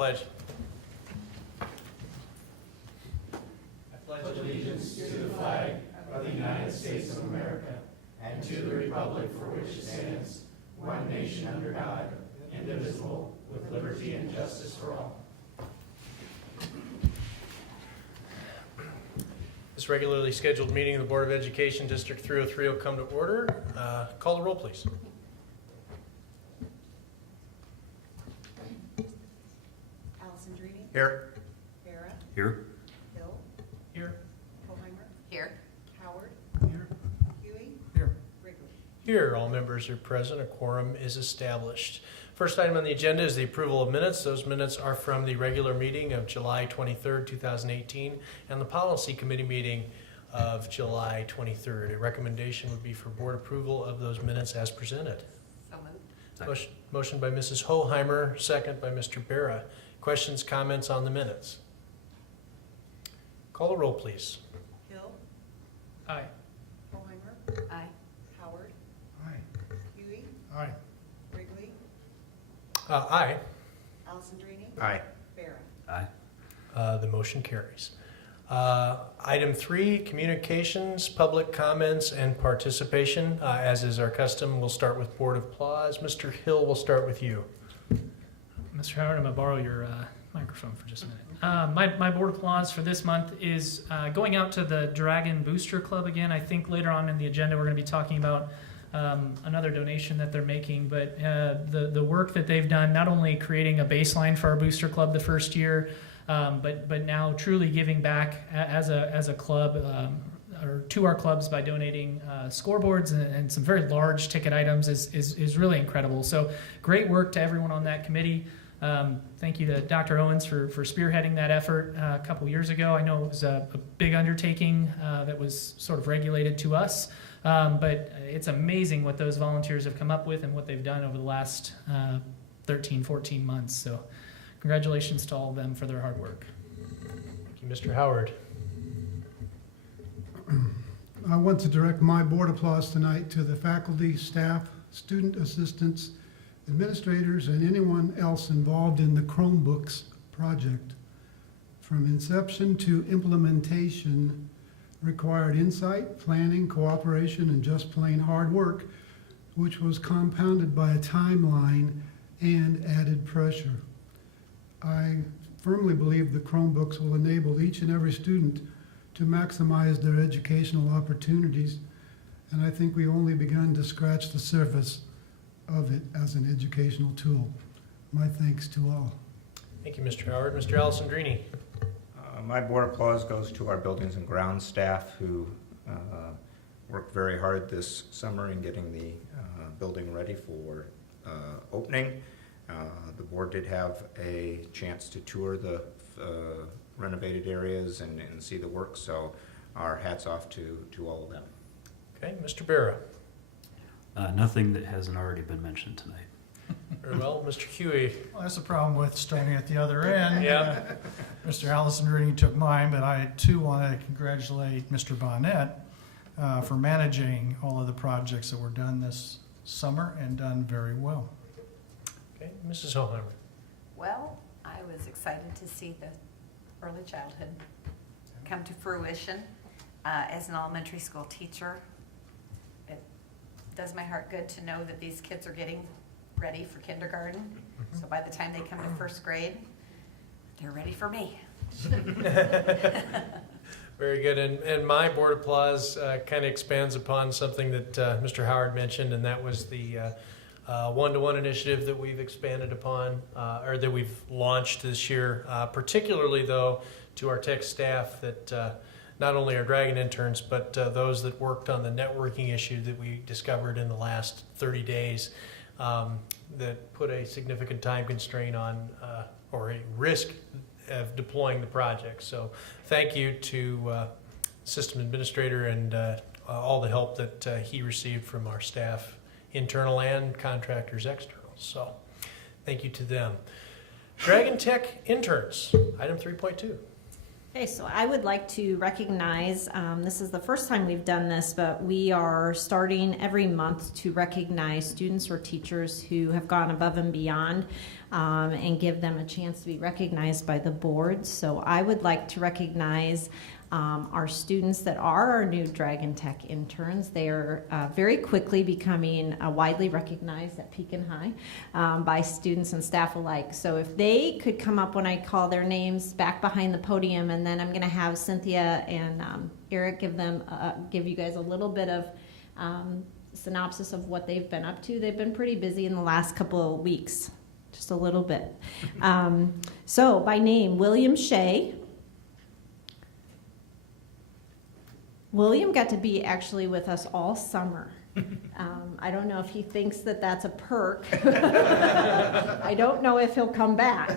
pledge. I pledge allegiance to the flag of the United States of America and to the republic for which it stands, one nation under God, indivisible, with liberty and justice for all. This regularly scheduled meeting of the Board of Education, District 303 will come to order. Call the roll, please. Allison Drini. Here. Vera. Here. Hill. Here. Hoheimer. Here. Howard. Here. Huey. Here. Wrigley. Here, all members are present. A quorum is established. First item on the agenda is the approval of minutes. Those minutes are from the regular meeting of July 23rd, 2018, and the policy committee meeting of July 23rd. A recommendation would be for board approval of those minutes as presented. So moved. Motion by Mrs. Hoheimer, second by Mr. Barra. Questions, comments on the minutes? Call the roll, please. Hill. Aye. Hoheimer. Aye. Howard. Aye. Huey. Aye. Wrigley. Aye. Allison Drini. Aye. Vera. Aye. The motion carries. Item 3, communications, public comments, and participation. As is our custom, we'll start with Board of Applause. Mr. Hill, we'll start with you. Mr. Howard, I'm going to borrow your microphone for just a minute. My board applause for this month is going out to the Dragon Booster Club again. I think later on in the agenda we're going to be talking about another donation that they're making, but the work that they've done, not only creating a baseline for our Booster Club the first year, but now truly giving back as a club or to our clubs by donating scoreboards and some very large ticket items is really incredible. So great work to everyone on that committee. Thank you to Dr. Owens for spearheading that effort a couple years ago. I know it was a big undertaking that was sort of regulated to us, but it's amazing what those volunteers have come up with and what they've done over the last 13, 14 months. So congratulations to all of them for their hard work. Thank you, Mr. Howard. I want to direct my board applause tonight to the faculty, staff, student assistants, administrators, and anyone else involved in the Chromebooks project. From inception to implementation required insight, planning, cooperation, and just plain hard work, which was compounded by a timeline and added pressure. I firmly believe the Chromebooks will enable each and every student to maximize their educational opportunities, and I think we've only begun to scratch the surface of it as an educational tool. My thanks to all. Thank you, Mr. Howard. Mr. Alessandrini. My board applause goes to our buildings and grounds staff who worked very hard this summer in getting the building ready for opening. The board did have a chance to tour the renovated areas and see the work, so our hats off to all of them. Okay, Mr. Barra. Nothing that hasn't already been mentioned tonight. Very well. Mr. Huey. Well, that's the problem with starting at the other end. Yeah. Mr. Allison Rooney took mine, but I too want to congratulate Mr. Bonnet for managing all of the projects that were done this summer and done very well. Okay, Mrs. Hoheimer. Well, I was excited to see the early childhood come to fruition. As an elementary school teacher, it does my heart good to know that these kids are getting ready for kindergarten. So by the time they come to first grade, they're ready for me. Very good. And my board applause kind of expands upon something that Mr. Howard mentioned, and that was the one-to-one initiative that we've expanded upon, or that we've launched this year, particularly, though, to our tech staff that not only our Dragon interns, but those that worked on the networking issue that we discovered in the last 30 days that put a significant time constraint on, or a risk of deploying the project. So thank you to system administrator and all the help that he received from our staff, internal and contractors external. So thank you to them. Dragon Tech interns, item 3.2. Okay, so I would like to recognize, this is the first time we've done this, but we are starting every month to recognize students or teachers who have gone above and beyond and give them a chance to be recognized by the board. So I would like to recognize our students that are our new Dragon Tech interns. They are very quickly becoming widely recognized at Pekin High by students and staff alike. So if they could come up when I call their names back behind the podium, and then I'm going to have Cynthia and Eric give you guys a little bit of synopsis of what they've been up to. They've been pretty busy in the last couple of weeks, just a little bit. So by name, William Shea. William got to be actually with us all summer. I don't know if he thinks that that's a perk. I don't know if he'll come back,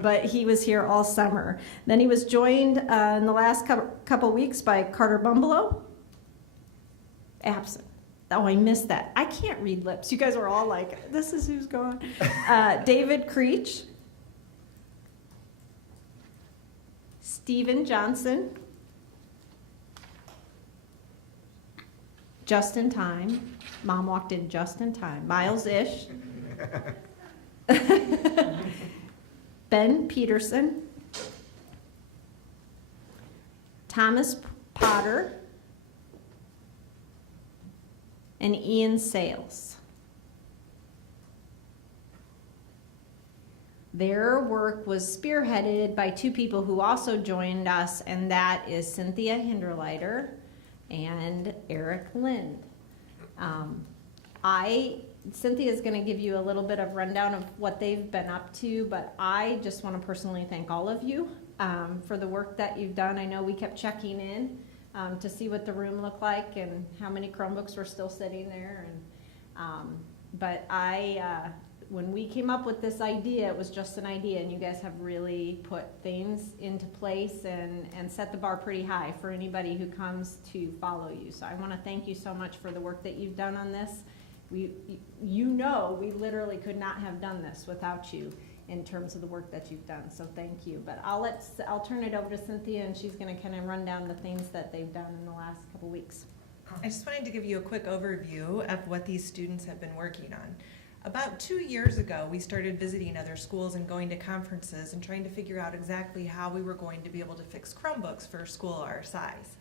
but he was here all summer. Then he was joined in the last couple weeks by Carter Bumbalow. Absent. Oh, I missed that. I can't read lips. You guys are all like, this is who's gone. David Creech. Stephen Johnson. Just in time. Mom walked in just in time. Miles Ish. Ben Peterson. Thomas Potter. And Ian Sales. Their work was spearheaded by two people who also joined us, and that is Cynthia Hinderleiter and Eric Lind. Cynthia is going to give you a little bit of rundown of what they've been up to, but I just want to personally thank all of you for the work that you've done. I know we kept checking in to see what the room looked like and how many Chromebooks were still sitting there. But when we came up with this idea, it was just an idea, and you guys have really put things into place and set the bar pretty high for anybody who comes to follow you. So I want to thank you so much for the work that you've done on this. We literally could not have done this without you in terms of the work that you've done. So thank you. But I'll turn it over to Cynthia, and she's going to kind of run down the things that they've done in the last couple weeks. I just wanted to give you a quick overview of what these students have been working on. About 2 years ago, we started visiting other schools and going to conferences and trying to figure out exactly how we were going to be able to fix Chromebooks for a school our size.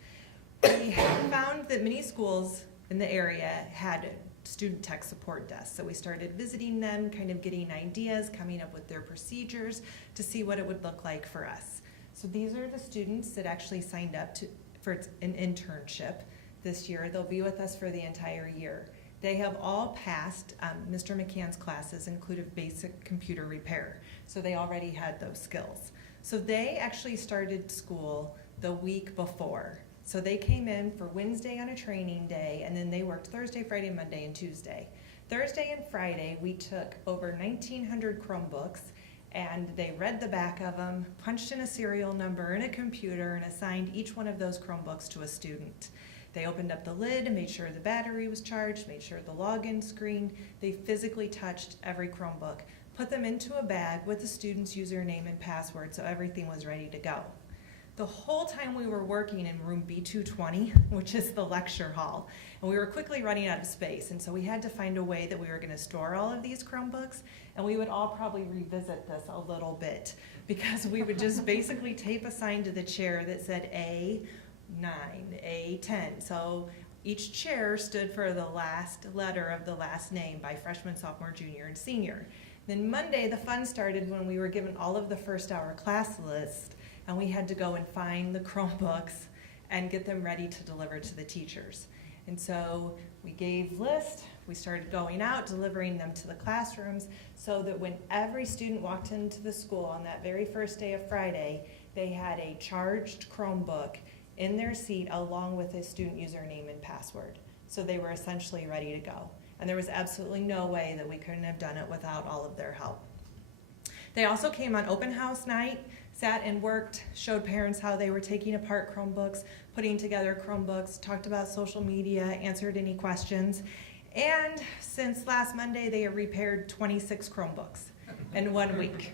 We found that many schools in the area had student tech support desks, so we started visiting them, kind of getting ideas, coming up with their procedures to see what it would look like for us. So these are the students that actually signed up for an internship this year. They'll be with us for the entire year. They have all passed Mr. McCann's classes, included basic computer repair. So they already had those skills. So they actually started school the week before. So they came in for Wednesday on a training day, and then they worked Thursday, Friday, Monday, and Tuesday. Thursday and Friday, we took over 1,900 Chromebooks, and they read the back of them, punched in a serial number in a computer, and assigned each one of those Chromebooks to a student. They opened up the lid and made sure the battery was charged, made sure the login screen. They physically touched every Chromebook, put them into a bag with the student's username and password so everything was ready to go. The whole time we were working in room B220, which is the lecture hall, and we were quickly running out of space, and so we had to find a way that we were going to store all of these Chromebooks, and we would all probably revisit this a little bit, because we would just basically tape a sign to the chair that said A9, A10. So each chair stood for the last letter of the last name by freshman, sophomore, junior, and senior. Then Monday, the fun started when we were given all of the first hour class list, and we had to go and find the Chromebooks and get them ready to deliver to the teachers. And so we gave lists, we started going out, delivering them to the classrooms, so that when every student walked into the school on that very first day of Friday, they had a charged Chromebook in their seat along with a student username and password. So they were essentially ready to go. And there was absolutely no way that we couldn't have done it without all of their help. They also came on open house night, sat and worked, showed parents how they were taking apart Chromebooks, putting together Chromebooks, talked about social media, answered any questions. And since last Monday, they have repaired 26 Chromebooks in 1 week.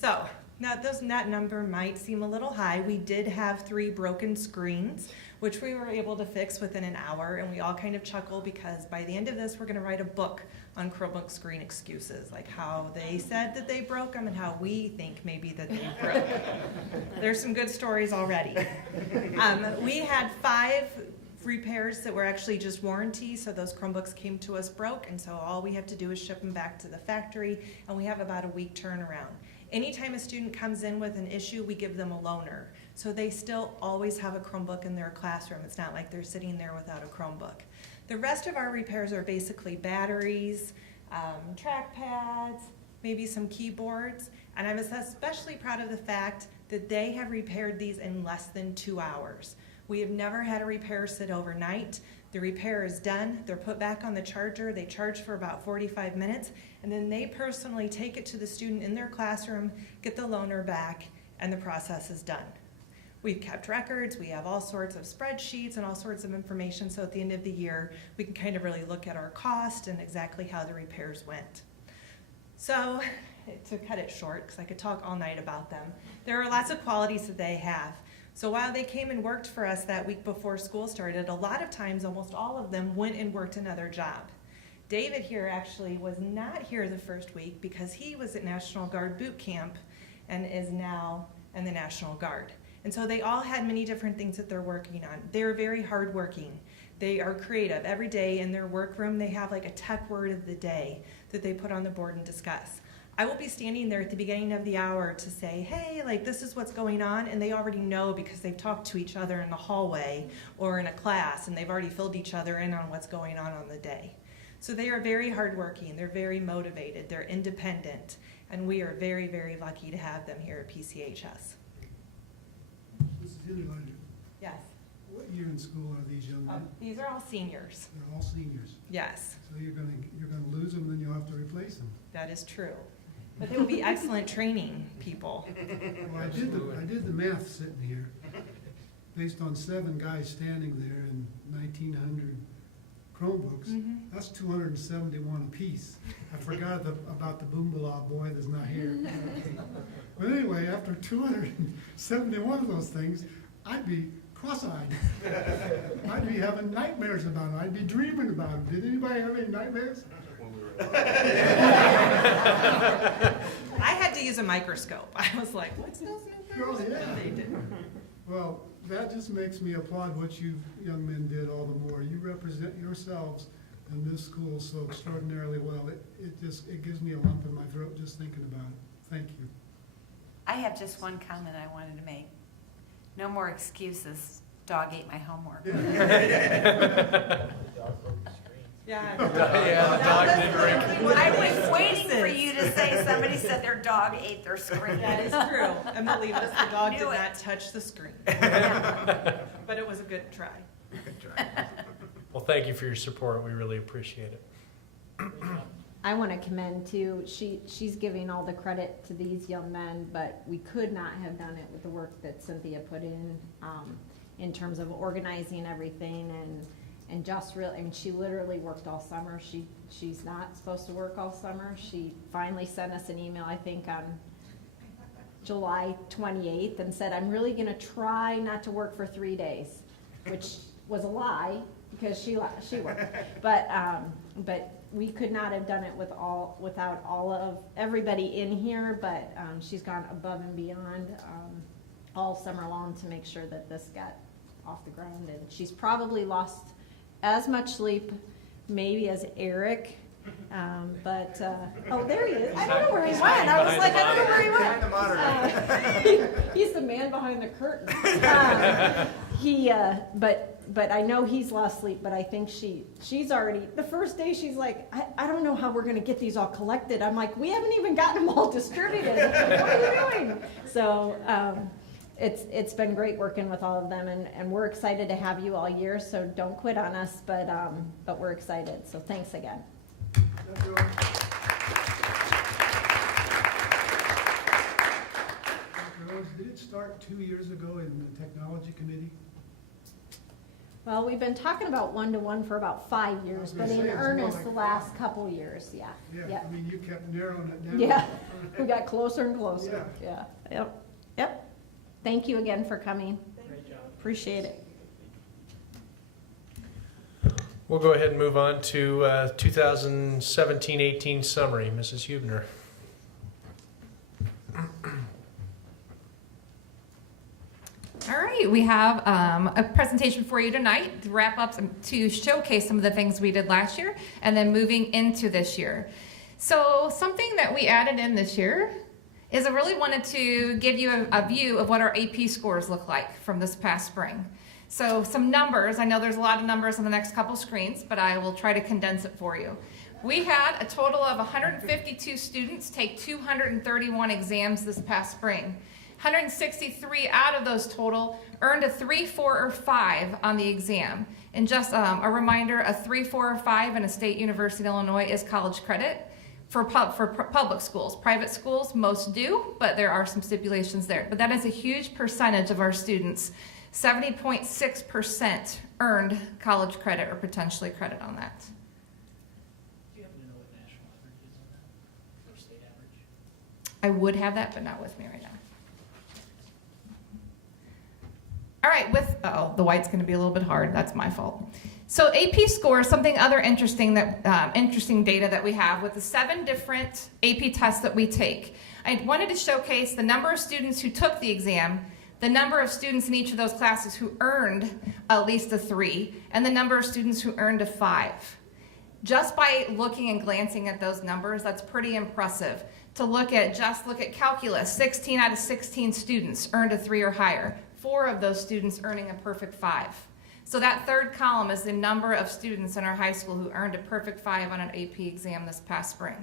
So Now, that number might seem a little high. We did have 3 broken screens, which we were able to fix within an hour, and we all kind of chuckle because by the end of this, we're gonna write a book on Chromebook screen excuses, like how they said that they broke them and how we think maybe that they broke. There's some good stories already. We had 5 repairs that were actually just warranty, so those Chromebooks came to us broke, and so all we have to do is ship them back to the factory, and we have about a week turnaround. Anytime a student comes in with an issue, we give them a loaner. So they still always have a Chromebook in their classroom. It's not like they're sitting there without a Chromebook. The rest of our repairs are basically batteries, trackpads, maybe some keyboards, and I'm especially proud of the fact that they have repaired these in less than 2 hours. We have never had a repair sit overnight. The repair is done, they're put back on the charger, they charge for about 45 minutes, and then they personally take it to the student in their classroom, get the loaner back, and the process is done. We've kept records, we have all sorts of spreadsheets and all sorts of information, so at the end of the year, we can kind of really look at our cost and exactly how the repairs went. So, to cut it short, because I could talk all night about them, there are lots of qualities that they have. So while they came and worked for us that week before school started, a lot of times, almost all of them went and worked another job. David here actually was not here the first week because he was at National Guard boot camp and is now in the National Guard. And so they all had many different things that they're working on. They're very hardworking. They are creative. Every day in their workroom, they have like a tech word of the day that they put on the board and discuss. I will be standing there at the beginning of the hour to say, hey, like this is what's going on, and they already know because they've talked to each other in the hallway or in a class, and they've already filled each other in on what's going on the day. So they are very hardworking, they're very motivated, they're independent, and we are very, very lucky to have them here at PCHS. Mrs. Hindley, Yes. what year in school are these young men? These are all seniors. They're all seniors. Yes, So you're gonna lose them, then you'll have to replace them. that is true. But they will be excellent training people. Well, I did the math sitting here, based on 7 guys standing there and 1,900 Chromebooks. Mhm. That's 271 apiece. I forgot about the Boombala boy that's not here. But anyway, after 271 of those things, I'd be cross-eyed. I'd be having nightmares about it. I'd be dreaming about it. Did anybody have any nightmares? I had to use a microscope. I was like, what's those numbers? Oh, yeah. They did. Well, that just makes me applaud what you young men did all the more. You represent yourselves in this school so extraordinarily well. It gives me a lump in my throat just thinking about it. Thank you. I have just one comment I wanted to make. No more excuses. Dog ate my homework. Yeah. Yeah, the dog did break. I was waiting for you to say somebody said their dog ate their screen. That is true. And believe us, the dog did Knew it. not touch the screen. But it was a good try. Well, thank you for your support. We really appreciate it. I want to commend too, she's giving all the credit to these young men, but we could not have done it with the work that Cynthia put in terms of organizing everything and just really, I mean, she literally worked all summer. She's not supposed to work all summer. She finally sent us an email, I think on July 28th, and said, I'm really gonna try not to work for 3 days, which was a lie, because she worked. But we could not have done it without all of everybody in here, but she's gone above and beyond all summer long to make sure that this got off the ground, and she's probably lost as much sleep maybe as Eric, but oh, there he is. I don't know where he went. I was like, I don't know where he went. He's the man behind the curtain. But I know he's lost sleep, but I think she's already, the first day she's like, I don't know how we're gonna get these all collected. I'm like, we haven't even gotten them all distributed. What are you doing? So it's been great working with all of them, and we're excited to have you all year, so don't quit on us, but we're excited, so thanks again. Dr. Owens, did it start 2 years ago in the technology committee? Well, we've been talking about one-to-one for about 5 years, but in earnest the last couple years, yeah. Yeah, I mean, you kept narrowing it down. Yeah, we got closer and closer, yeah. Yep. Thank you again for coming. Great job. Appreciate it. We'll go ahead and move on to 2017-18 summary. Mrs. Hubner. All right, we have a presentation for you tonight to wrap up to showcase some of the things we did last year and then moving into this year. So something that we added in this year is I really wanted to give you a view of what our AP scores look like from this past spring. So some numbers, I know there's a lot of numbers on the next couple screens, but I will try to condense it for you. We had a total of 152 students take 231 exams this past spring. 163 out of those total earned a 3, 4, or 5 on the exam. And just a reminder, a 3, 4, or 5 in a state university in Illinois is college credit for public schools. Private schools, most do, but there are some stipulations there. But that is a huge percentage of our students. 70.6% earned college credit or potentially credit on that. Do you happen to know what national average is on that, or state average? I would have that, but not with me right now. All right, the white's going to be a little bit hard. That's my fault. So AP scores, something other interesting data that we have with the 7 different AP tests that we take. I wanted to showcase the number of students who took the exam, the number of students in each of those classes who earned at least a 3, and the number of students who earned a 5. Just by looking and glancing at those numbers, that's pretty impressive. To look at calculus, 16 out of 16 students earned a 3 or higher. 4 of those students earning a perfect 5. So that third column is the number of students in our high school who earned a perfect 5 on an AP exam this past spring.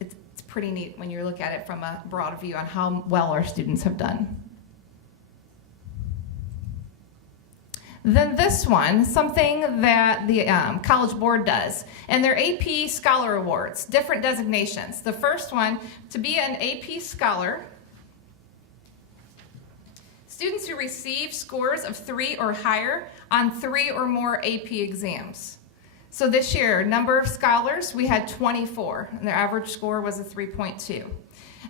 It's pretty neat when you look at it from a broad view on how well our students have done. Then this one, something that the College Board does, and their AP Scholar Awards, different designations. The first one, to be an AP Scholar, students who receive scores of 3 or higher on 3 or more AP exams. So this year, number of scholars, we had 24, and their average score was a 3.2.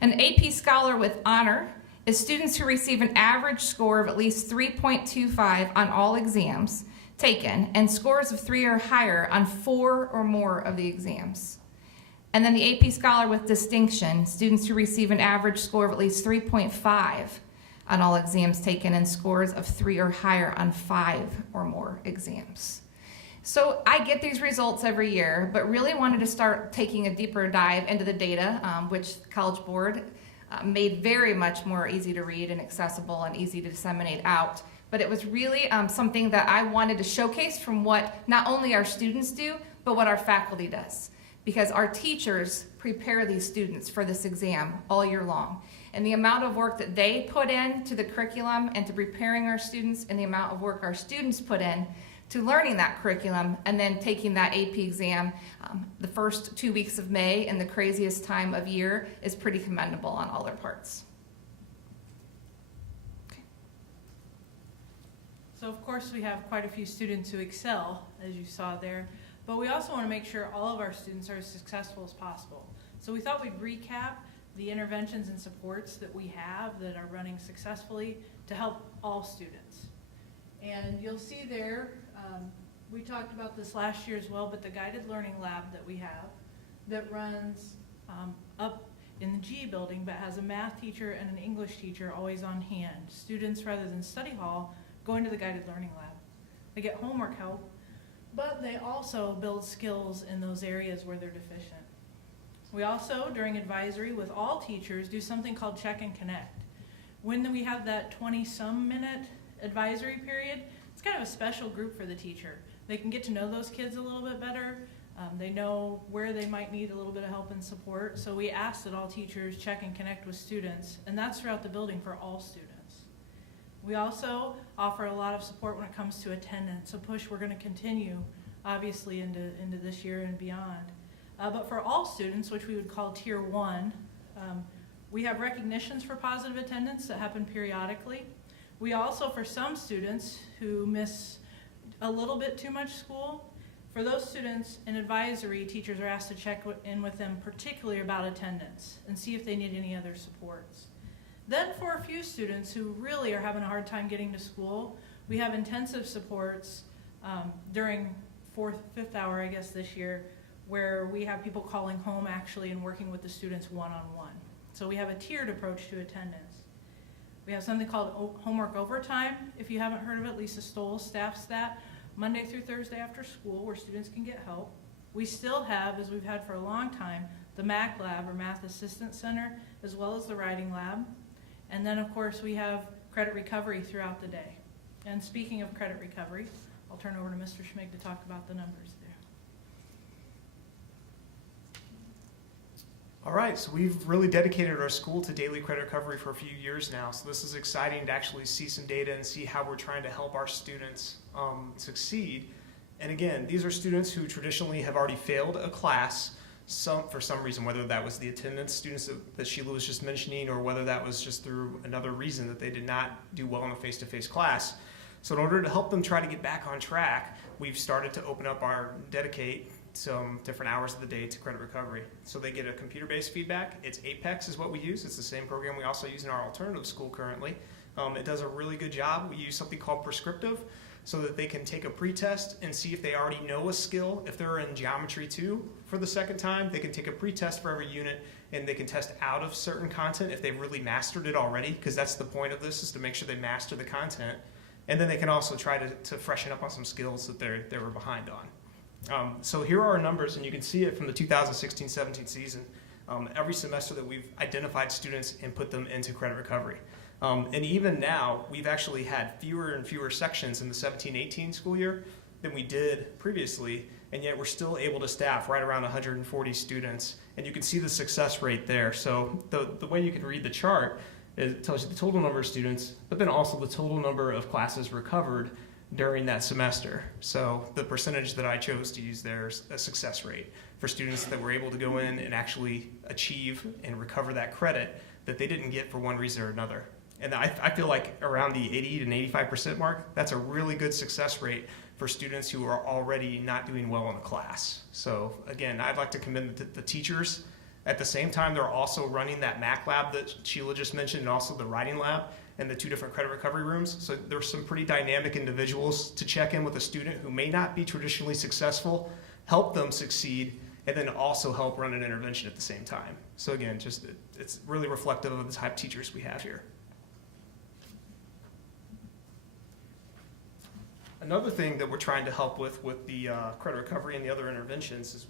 An AP Scholar with honor is students who receive an average score of at least 3.25 on all exams taken, and scores of 3 or higher on 4 or more of the exams. And then the AP Scholar with distinction, students who receive an average score of at least 3.5 on all exams taken and scores of 3 or higher on 5 or more exams. So I get these results every year, but really wanted to start taking a deeper dive into the data, which College Board made very much more easy to read and accessible and easy to disseminate out. But it was really something that I wanted to showcase from what not only our students do, but what our faculty does. Because our teachers prepare these students for this exam all year long. And the amount of work that they put into the curriculum and to preparing our students, and the amount of work our students put in to learning that curriculum and then taking that AP exam the first 2 weeks of May and the craziest time of year is pretty commendable on all their parts. Okay. So of course we have quite a few students who excel, as you saw there, but we also want to make sure all of our students are as successful as possible. So we thought we'd recap the interventions and supports that we have that are running successfully to help all students. And you'll see there, we talked about this last year as well, but the guided learning lab that we have that runs up in the GE building, but has a math teacher and an English teacher always on hand. Students, rather than study hall, go into the guided learning lab. They get homework help, but they also build skills in those areas where they're deficient. We also, during advisory with all teachers, do something called Check and Connect. When we have that 20-some minute advisory period, it's kind of a special group for the teacher. They can get to know those kids a little bit better. They know where they might need a little bit of help and support. So we ask that all teachers check and connect with students, and that's throughout the building for all students. We also offer a lot of support when it comes to attendance, a push we're going to continue, obviously, into this year and beyond. But for all students, which we would call Tier 1, we have recognitions for positive attendance that happen periodically. We also, for some students who miss a little bit too much school. For those students in advisory, teachers are asked to check in with them particularly about attendance and see if they need any other supports. Then for a few students who really are having a hard time getting to school, we have intensive supports during fifth hour, I guess, this year, where we have people calling home actually and working with the students one-on-one. So we have a tiered approach to attendance. We have something called homework overtime. If you haven't heard of it, Lisa Stoll staffs that Monday through Thursday after school, where students can get help. We still have, as we've had for a long time, the MAC lab, or Math Assistance Center, as well as the writing lab. And then, of course, we have credit recovery throughout the day. And speaking of credit recovery, I'll turn over to Mr. Schmig to talk about the numbers there. All right, so we've really dedicated our school to daily credit recovery for a few years now. So this is exciting to actually see some data and see how we're trying to help our students succeed. And again, these are students who traditionally have already failed a class for some reason, whether that was the attendance students that Sheila was just mentioning, or whether that was just through another reason that they did not do well in a face-to-face class. So in order to help them try to get back on track, we've started to open up dedicate some different hours of the day to credit recovery. So they get a computer-based feedback. It's Apex is what we use. It's the same program we also use in our alternative school currently. It does a really good job. We use something called Prescriptive, so that they can take a pretest and see if they already know a skill. If they're in Geometry 2 for the second time, they can take a pretest for every unit, and they can test out of certain content if they've really mastered it already, because that's the point of this, is to make sure they master the content. And then they can also try to freshen up on some skills that they were behind on. So here are our numbers, and you can see it from the 2016-17 season. Every semester that we've identified students and put them into credit recovery. And even now, we've actually had fewer and fewer sections in the 17-18 school year than we did previously, and yet we're still able to staff right around 140 students. And you can see the success rate there. So the way you can read the chart, it tells you the total number of students, but then also the total number of classes recovered during that semester. So the percentage that I chose to use there is a success rate for students that were able to go in and actually achieve and recover that credit that they didn't get for one reason or another. And I feel like around the 80 to 85% mark, that's a really good success rate for students who are already not doing well in a class. So again, I'd like to commend the teachers. At the same time, they're also running that MAC lab that Sheila just mentioned, and also the writing lab and the 2 different credit recovery rooms. So there's some pretty dynamic individuals to check in with a student who may not be traditionally successful, help them succeed, and then also help run an intervention at the same time. So again, it's really reflective of the type of teachers we have here. Another thing that we're trying to help with the credit recovery and the other interventions is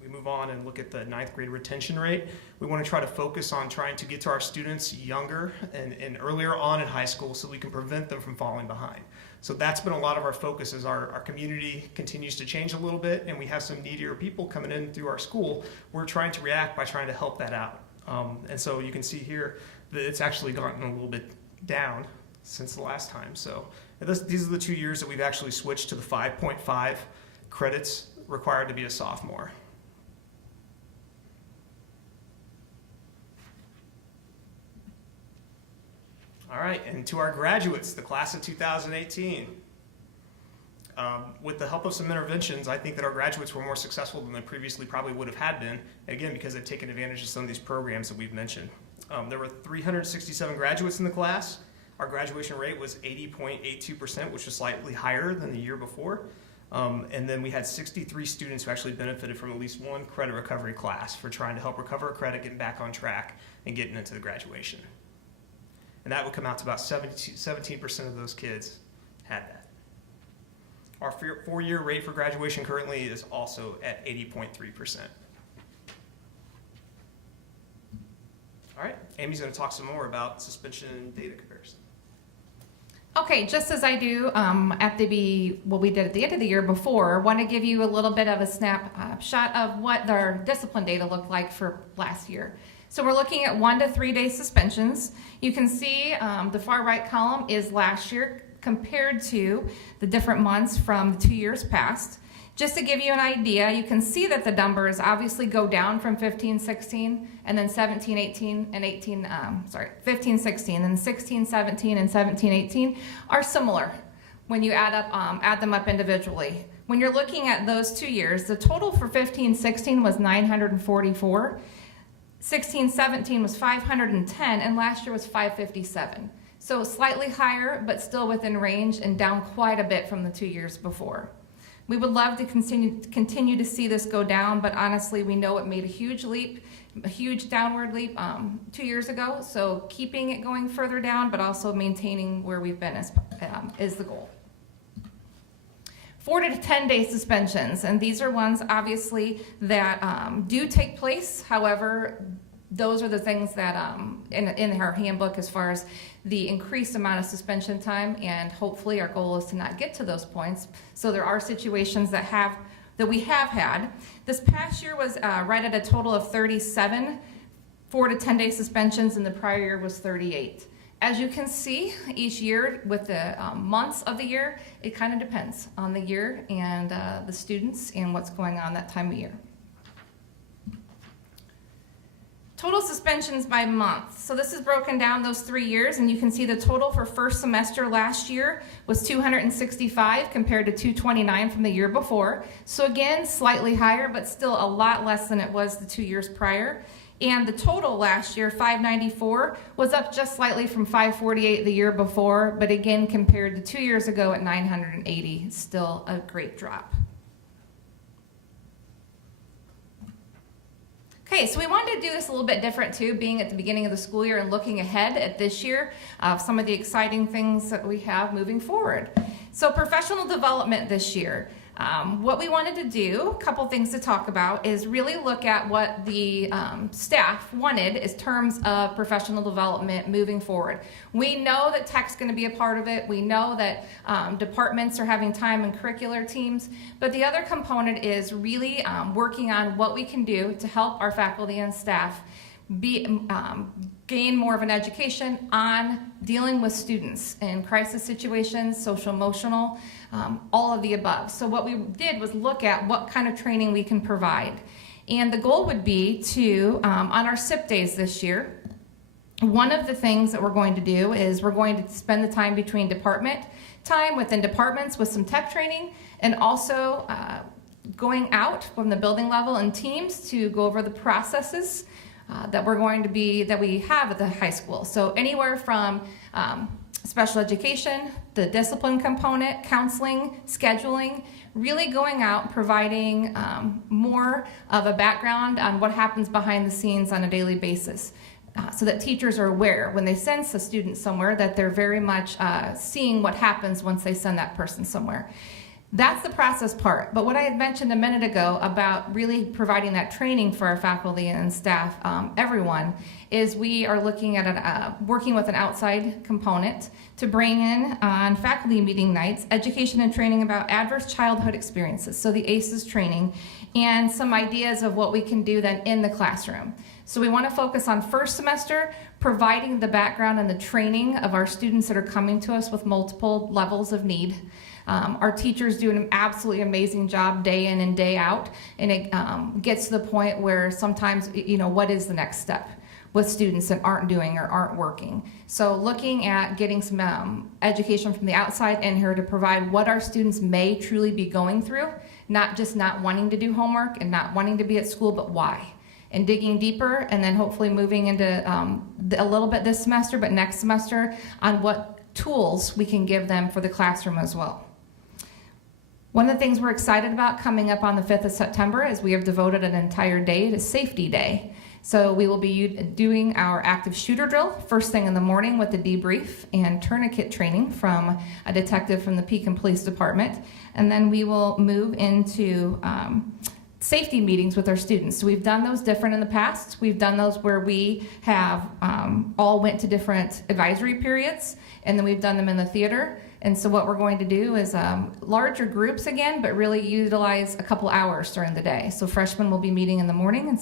we move on and look at the 9th grade retention rate. We want to try to focus on trying to get to our students younger and earlier on in high school so we can prevent them from falling behind. So that's been a lot of our focus as our community continues to change a little bit, and we have some needier people coming in through our school. We're trying to react by trying to help that out. And so you can see here that it's actually gotten a little bit down since the last time. So these are the 2 years that we've actually switched to the 5.5 credits required to be a sophomore. All right, and to our graduates, the class of 2018. With the help of some interventions, I think that our graduates were more successful than they previously probably would have had been, again, because they've taken advantage of some of these programs that we've mentioned. There were 367 graduates in the class. Our graduation rate was 80.82%, which was slightly higher than the year before. And then we had 63 students who actually benefited from at least one credit recovery class for trying to help recover a credit, getting back on track, and getting into the graduation. And that would come out to about 17% of those kids had that. Our 4-year rate for graduation currently is also at 80.3%. All right, Amy's going to talk some more about suspension and data comparison. Okay, just as I do what we did at the end of the year before, want to give you a little bit of a snapshot of what their discipline data looked like for last year. So we're looking at 1 to 3 day suspensions. You can see the far right column is last year compared to the different months from the 2 years past. Just to give you an idea, you can see that the numbers obviously go down from 15-16 and then 17-18 and 15-16, and 16-17 and 17-18 are similar. when you add them up individually. When you're looking at those 2 years, the total for 15-16 was 944. 16-17 was 510, and last year was 557. So slightly higher, but still within range and down quite a bit from the 2 years before. We would love to continue to see this go down, but honestly, we know it made a huge leap, a huge downward leap 2 years ago. So keeping it going further down, but also maintaining where we've been is the goal. 4 to 10 day suspensions, and these are ones obviously that do take place. However, those are the things that in our handbook as far as the increased amount of suspension time, and hopefully our goal is to not get to those points. So there are situations that we have had. This past year was right at a total of 37 4 to 10 day suspensions, and the prior year was 38. As you can see, each year with the months of the year, it kind of depends on the year and the students and what's going on that time of year. Total suspensions by month. So this is broken down those 3 years, and you can see the total for first semester last year was 265 compared to 229 from the year before. So again, slightly higher, but still a lot less than it was the 2 years prior. And the total last year, 594, was up just slightly from 548 the year before, but again, compared to 2 years ago at 980, still a great drop. Okay, so we wanted to do this a little bit different too, being at the beginning of the school year and looking ahead at this year, some of the exciting things that we have moving forward. So professional development this year. What we wanted to do, a couple things to talk about, is really look at what the staff wanted in terms of professional development moving forward. We know that tech's going to be a part of it. We know that departments are having time and curricular teams, but the other component is really working on what we can do to help our faculty and staff gain more of an education on dealing with students in crisis situations, social emotional, all of the above. So what we did was look at what kind of training we can provide. And the goal would be to, on our SIP days this year, one of the things that we're going to do is we're going to spend the time between department time within departments with some tech training, and also going out from the building level in teams to go over the processes that we have at the high school. So anywhere from special education, the discipline component, counseling, scheduling, really going out, providing more of a background on what happens behind the scenes on a daily basis. So that teachers are aware when they send a student somewhere that they're very much seeing what happens once they send that person somewhere. That's the process part. But what I had mentioned a minute ago about really providing that training for our faculty and staff, everyone, is we are looking at working with an outside component to bring in on faculty meeting nights, education and training about adverse childhood experiences, so the ACEs training, and some ideas of what we can do then in the classroom. So we want to focus on first semester, providing the background and the training of our students that are coming to us with multiple levels of need. Our teachers do an absolutely amazing job day in and day out, and it gets to the point where sometimes, what is the next step with students that aren't doing or aren't working. So looking at getting some education from the outside in here to provide what our students may truly be going through, not just not wanting to do homework and not wanting to be at school, but why. And digging deeper, and then hopefully moving into a little bit this semester, but next semester on what tools we can give them for the classroom as well. One of the things we're excited about coming up on the 5th of September is we have devoted an entire day to Safety Day. So we will be doing our active shooter drill first thing in the morning with the debrief and tourniquet training from a detective from the Pekin Police Department. And then we will move into safety meetings with our students. So we've done those different in the past. We've done those where we have all went to different advisory periods, and then we've done them in the theater. And so what we're going to do is larger groups again, but really utilize a couple hours during the day. So freshmen will be meeting in the morning, and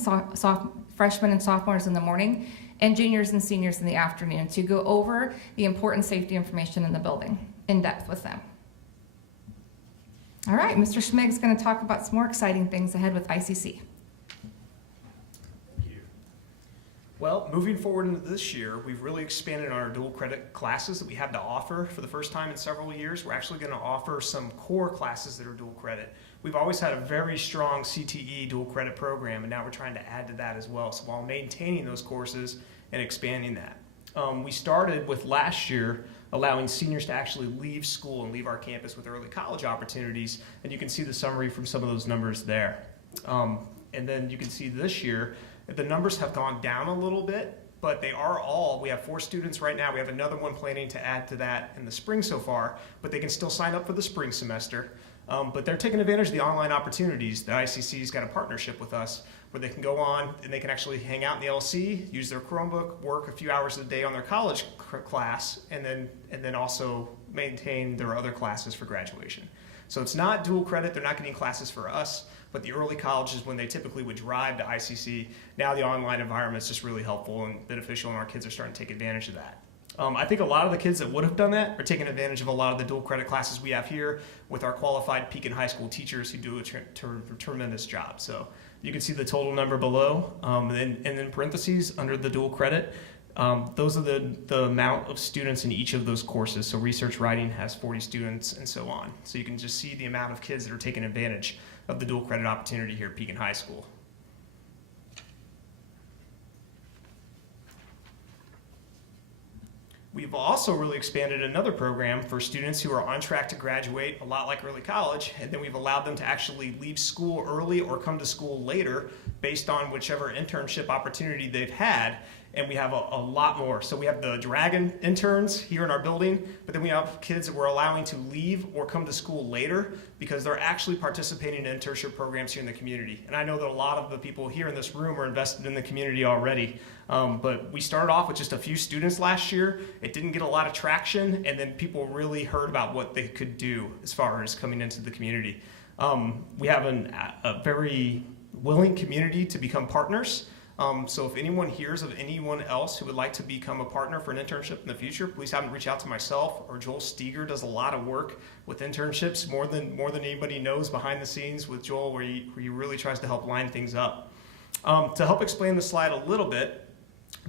freshmen and sophomores in the morning, and juniors and seniors in the afternoon to go over the important safety information in the building in depth with them. All right, Mr. Schmig's going to talk about some more exciting things ahead with ICC. Well, moving forward into this year, we've really expanded on our dual credit classes that we have to offer for the first time in several years. We're actually going to offer some core classes that are dual credit. We've always had a very strong CTE dual credit program, and now we're trying to add to that as well, so while maintaining those courses and expanding that. We started with last year allowing seniors to actually leave school and leave our campus with early college opportunities, and you can see the summary from some of those numbers there. And then you can see this year, the numbers have gone down a little bit, but they are all, we have 4 students right now. We have another one planning to add to that in the spring so far, but they can still sign up for the spring semester. But they're taking advantage of the online opportunities. The ICC's got a partnership with us where they can go on and they can actually hang out in the LC, use their Chromebook, work a few hours a day on their college class, and then also maintain their other classes for graduation. So it's not dual credit. They're not getting classes for us, but the early colleges, when they typically would drive to ICC, now the online environment is just really helpful and beneficial, and our kids are starting to take advantage of that. I think a lot of the kids that would have done that are taking advantage of a lot of the dual credit classes we have here with our qualified Pekin High School teachers who do a tremendous job. So you can see the total number below, and in parentheses under the dual credit, those are the amount of students in each of those courses. So research writing has 40 students and so on. So you can just see the amount of kids that are taking advantage of the dual credit opportunity here at Pekin High School. We've also really expanded another program for students who are on track to graduate, a lot like early college, and then we've allowed them to actually leave school early or come to school later based on whichever internship opportunity they've had. And we have a lot more. So we have the Dragon interns here in our building, but then we have kids that we're allowing to leave or come to school later because they're actually participating in internship programs here in the community. And I know that a lot of the people here in this room are invested in the community already, but we started off with just a few students last year. It didn't get a lot of traction, and then people really heard about what they could do as far as coming into the community. We have a very willing community to become partners. So if anyone hears of anyone else who would like to become a partner for an internship in the future, please have them reach out to myself or Joel Steger. Does a lot of work with internships, more than anybody knows behind the scenes with Joel, where he really tries to help line things up. To help explain the slide a little bit,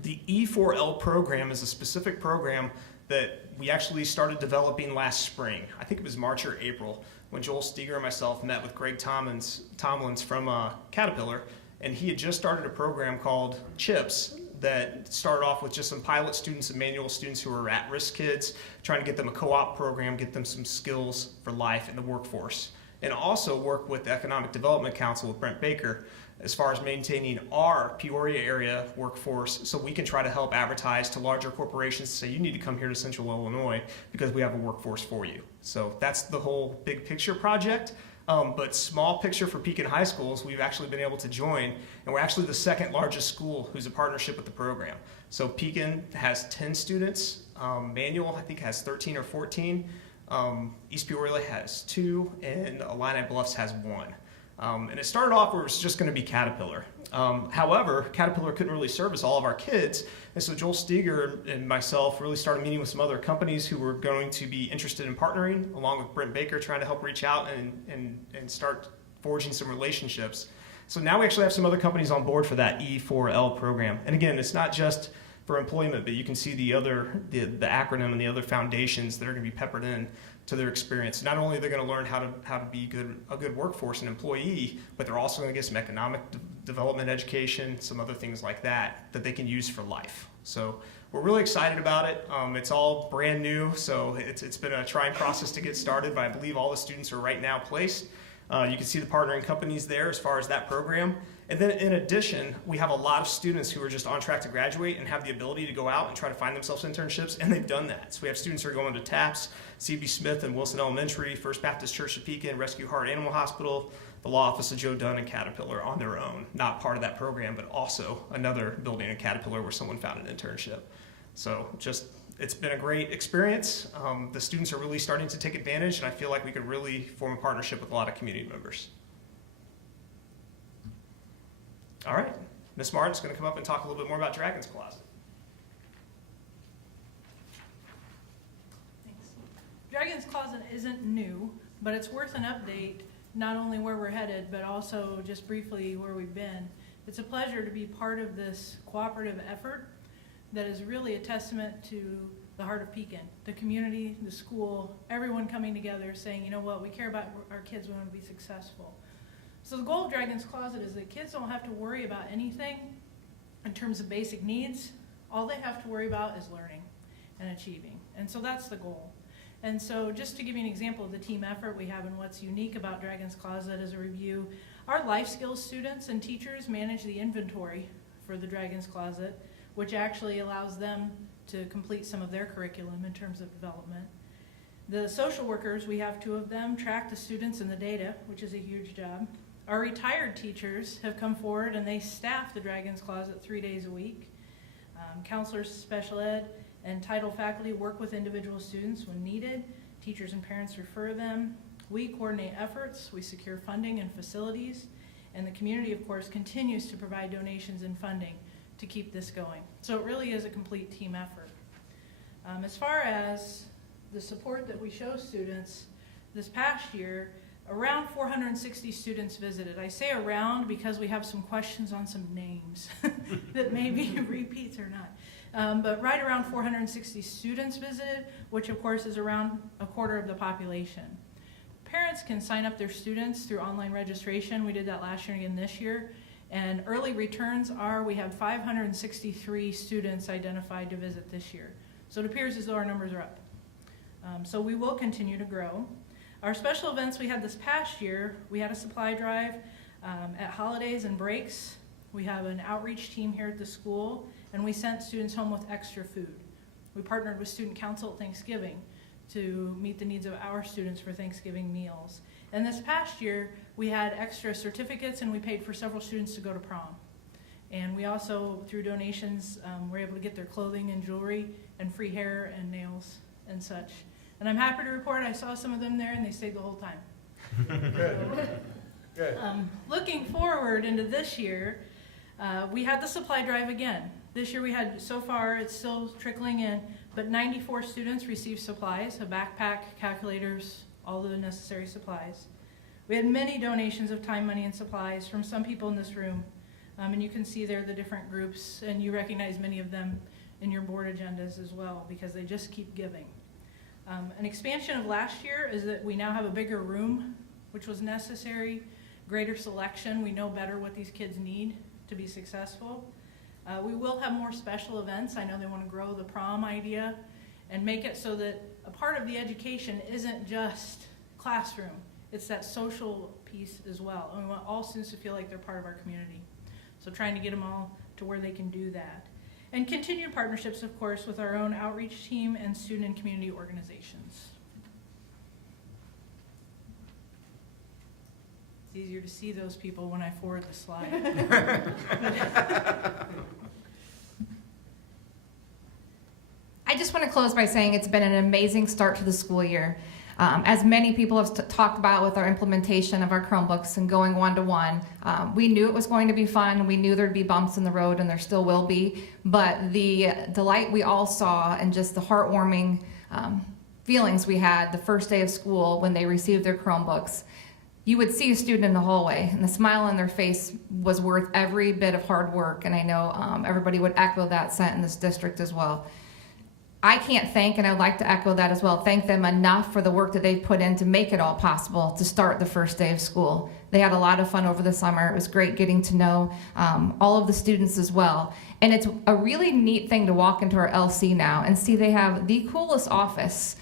the E4L program is a specific program that we actually started developing last spring. I think it was March or April when Joel Steger and myself met with Greg Tomlins from Caterpillar. And he had just started a program called CHIPS that started off with just some pilot students and manual students who are at-risk kids, trying to get them a co-op program, get them some skills for life in the workforce. And also work with the Economic Development Council with Brent Baker as far as maintaining our Peoria area workforce so we can try to help advertise to larger corporations to say, you need to come here to Central Illinois because we have a workforce for you. So that's the whole big picture project. But small picture for Pekin High Schools, we've actually been able to join, and we're actually the second largest school who's a partnership with the program. So Pekin has 10 students, Manual I think has 13 or 14, East Peoria has 2, and Illini Bluffs has 1. And it started off where it was just going to be Caterpillar. However, Caterpillar couldn't really service all of our kids, and so Joel Steger and myself really started meeting with some other companies who were going to be interested in partnering, along with Brent Baker, trying to help reach out and start forging some relationships. So now we actually have some other companies on board for that E4L program. And again, it's not just for employment, but you can see the acronym and the other foundations that are going to be peppered in to their experience. Not only are they going to learn how to be a good workforce and employee, but they're also going to get some economic development education, some other things like that they can use for life. So we're really excited about it. It's all brand new, so it's been a trying process to get started, but I believe all the students are right now placed. You can see the partnering companies there as far as that program. And then in addition, we have a lot of students who are just on track to graduate and have the ability to go out and try to find themselves internships, and they've done that. So we have students who are going to TAPS, C.B. Smith and Wilson Elementary, First Baptist Church of Pekin, Rescue Heart Animal Hospital, the Law Office of Joe Dunn, and Caterpillar on their own. Not part of that program, but also another building in Caterpillar where someone found an internship. So it's been a great experience. The students are really starting to take advantage, and I feel like we could really form a partnership with a lot of community members. All right, Ms. Martin's going to come up and talk a little bit more about Dragon's Closet. Thanks. Dragon's Closet isn't new, but it's worth an update, not only where we're headed, but also just briefly where we've been. It's a pleasure to be part of this cooperative effort that is really a testament to the heart of Pekin, the community, the school, everyone coming together saying, you know what, we care about our kids, we want to be successful. So the goal of Dragon's Closet is that kids don't have to worry about anything in terms of basic needs. All they have to worry about is learning and achieving. And so that's the goal. And so just to give you an example of the team effort we have and what's unique about Dragon's Closet as a review, our life skills students and teachers manage the inventory for the Dragon's Closet, which actually allows them to complete some of their curriculum in terms of development. The social workers, we have 2 of them, track the students and the data, which is a huge job. Our retired teachers have come forward and they staff the Dragon's Closet 3 days a week. Counselors, special ed, and title faculty work with individual students when needed. Teachers and parents refer them. We coordinate efforts, we secure funding and facilities, and the community, of course, continues to provide donations and funding to keep this going. So it really is a complete team effort. As far as the support that we show students, this past year, around 460 students visited. I say around because we have some questions on some names that may be repeats or not. But right around 460 students visited, which of course is around a quarter of the population. Parents can sign up their students through online registration. We did that last year and again this year. And early returns are, we have 563 students identified to visit this year. So it appears as though our numbers are up. So we will continue to grow. Our special events we had this past year, we had a supply drive at holidays and breaks. We have an outreach team here at the school, and we sent students home with extra food. We partnered with Student Council at Thanksgiving to meet the needs of our students for Thanksgiving meals. And this past year, we had extra certificates and we paid for several students to go to prom. And we also, through donations, were able to get their clothing and jewelry and free hair and nails and such. And I'm happy to report I saw some of them there and they stayed the whole time. Good. Looking forward into this year, we had the supply drive again. This year we had, so far it's still trickling in, but 94 students received supplies, a backpack, calculators, all the necessary supplies. We had many donations of time, money, and supplies from some people in this room. And you can see there the different groups, and you recognize many of them in your board agendas as well, because they just keep giving. An expansion of last year is that we now have a bigger room, which was necessary, greater selection. We know better what these kids need to be successful. We will have more special events. I know they want to grow the prom idea and make it so that a part of the education isn't just classroom. It's that social piece as well. And we want all students to feel like they're part of our community. So trying to get them all to where they can do that. And continued partnerships, of course, with our own outreach team and student and community organizations. It's easier to see those people when I forward the slide. I just want to close by saying it's been an amazing start to the school year. As many people have talked about with our implementation of our Chromebooks and going one-to-one, we knew it was going to be fun. We knew there'd be bumps in the road, and there still will be. But the delight we all saw and just the heartwarming feelings we had the first day of school when they received their Chromebooks, you would see a student in the hallway, and the smile on their face was worth every bit of hard work. And I know everybody would echo that sent in this district as well. I can't thank, and I would like to echo that as well, thank them enough for the work that they've put in to make it all possible to start the first day of school. They had a lot of fun over the summer. It was great getting to know all of the students as well. And it's a really neat thing to walk into our LC now and see they have the coolest office.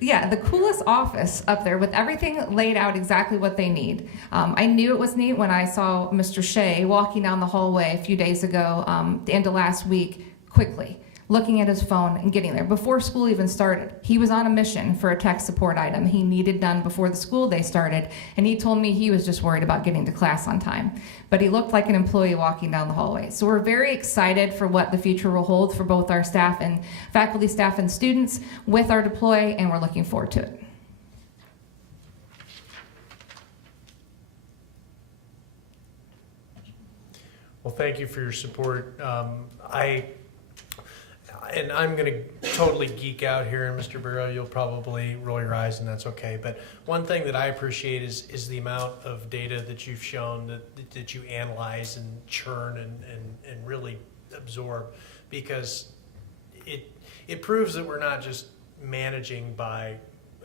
Yeah, the coolest office up there with everything laid out exactly what they need. I knew it was neat when I saw Mr. Shea walking down the hallway a few days ago, the end of last week, quickly, looking at his phone and getting there. Before school even started, he was on a mission for a tech support item he needed done before the school day started, and he told me he was just worried about getting to class on time. But he looked like an employee walking down the hallway. So we're very excited for what the future will hold for both our staff and faculty, staff, and students with our deploy, and we're looking forward to it. and I'm going to totally geek out here, and Mr. Burrow, you'll probably roll your eyes, and that's okay. But one thing that I appreciate is the amount of data that you've shown, that you analyze and churn and really absorb, because it proves that we're not just managing by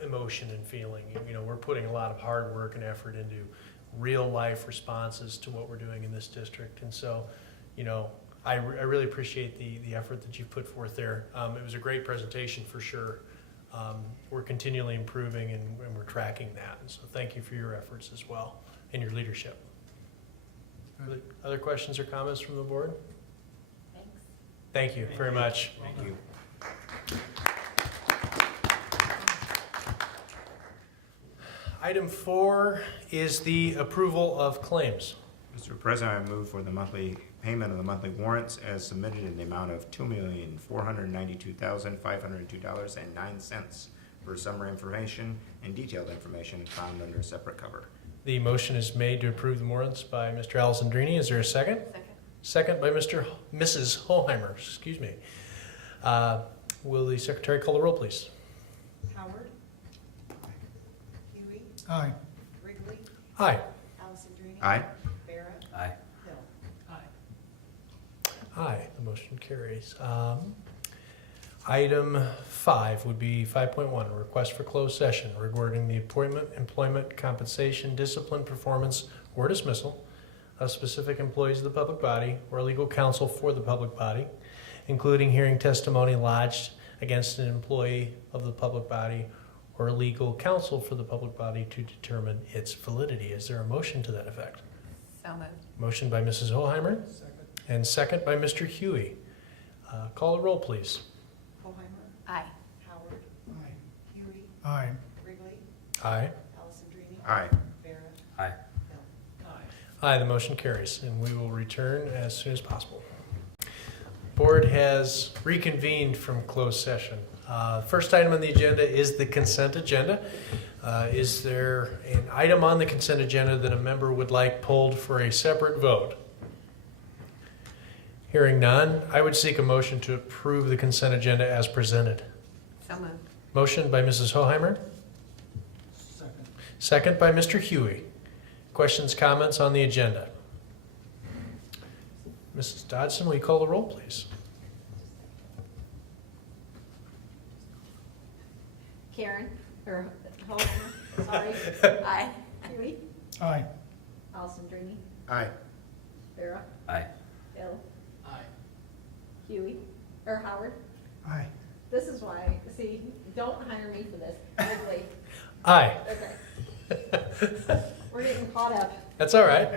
emotion and feeling. You know, we're putting a lot of hard work and effort into real life responses to what we're doing in this district. And so, you know, I really appreciate the effort that you've put forth there. It was a great presentation for sure. We're continually improving and we're tracking that. And so thank you for your efforts as well and your leadership. Other questions or comments from the board? Thanks. Thank you very much. Thank you. Item 4 is the approval of claims. Mr. President, I move for the monthly payment of the monthly warrants as submitted in the amount of $2,492,502.09 for summary information and detailed information found under a separate cover. The motion is made to approve the warrants by Mr. Alessandrini. Is there a second? Second by Mrs. Hoheimer, excuse me. Will the secretary call the roll, please? Howard. Huey. Aye. Wrigley. Aye. Alessandrini. Aye. Barrett. Aye. Hill. Aye, the motion carries. Item 5 would be 5.1, a request for closed session regarding the appointment, employment, compensation, discipline, performance, or dismissal of specific employees of the public body or legal counsel for the public body, including hearing testimony lodged against an employee of the public body or legal counsel for the public body to determine its validity. Is there a motion to that effect? So moved. Motion by Mrs. Hoheimer. And second by Mr. Huey. Call the roll, please. Hoheimer. Aye. Howard. Aye. Huey. Aye. Wrigley. Aye. Alessandrini. Aye. Barrett. Aye. Hill. Aye, the motion carries, and we will return as soon as possible. Board has reconvened from closed session. First item on the agenda is the consent agenda. Is there an item on the consent agenda that a member would like pulled for a separate vote? Hearing none, I would seek a motion to approve the consent agenda as presented. So moved. Motion by Mrs. Hoheimer, Second. second by Mr. Huey. Questions, comments on the agenda? Mrs. Dodson, will you call the roll, please? Karen, or Homer, sorry. Aye. Huey. Aye. Alessandrini. Aye. Vera. Aye. Bill. Aye. Huey, or Howard. Aye. This is why, see, don't hire me for this. Wrigley. Aye. Okay. We're getting caught up. That's all right.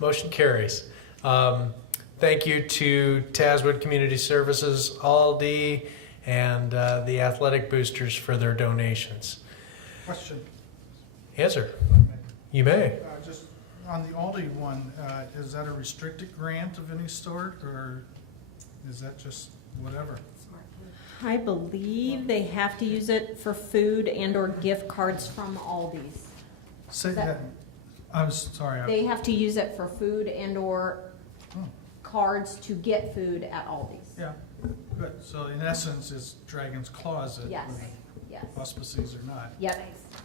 Motion carries. Thank you to Tazwood Community Services, Aldi, and the Athletic Boosters for their donations. Question. Answer. You may. Just on the Aldi one, is that a restricted grant of any sort, or is that just whatever? I believe they have to use it for food and or gift cards from Aldi's. Say That- that, I was sorry. They have to use it for food and or Oh. cards to get food at Aldi's. Yeah, good. So in essence, it's Dragon's Closet. Yes, whether yes. auspices or not. Yep.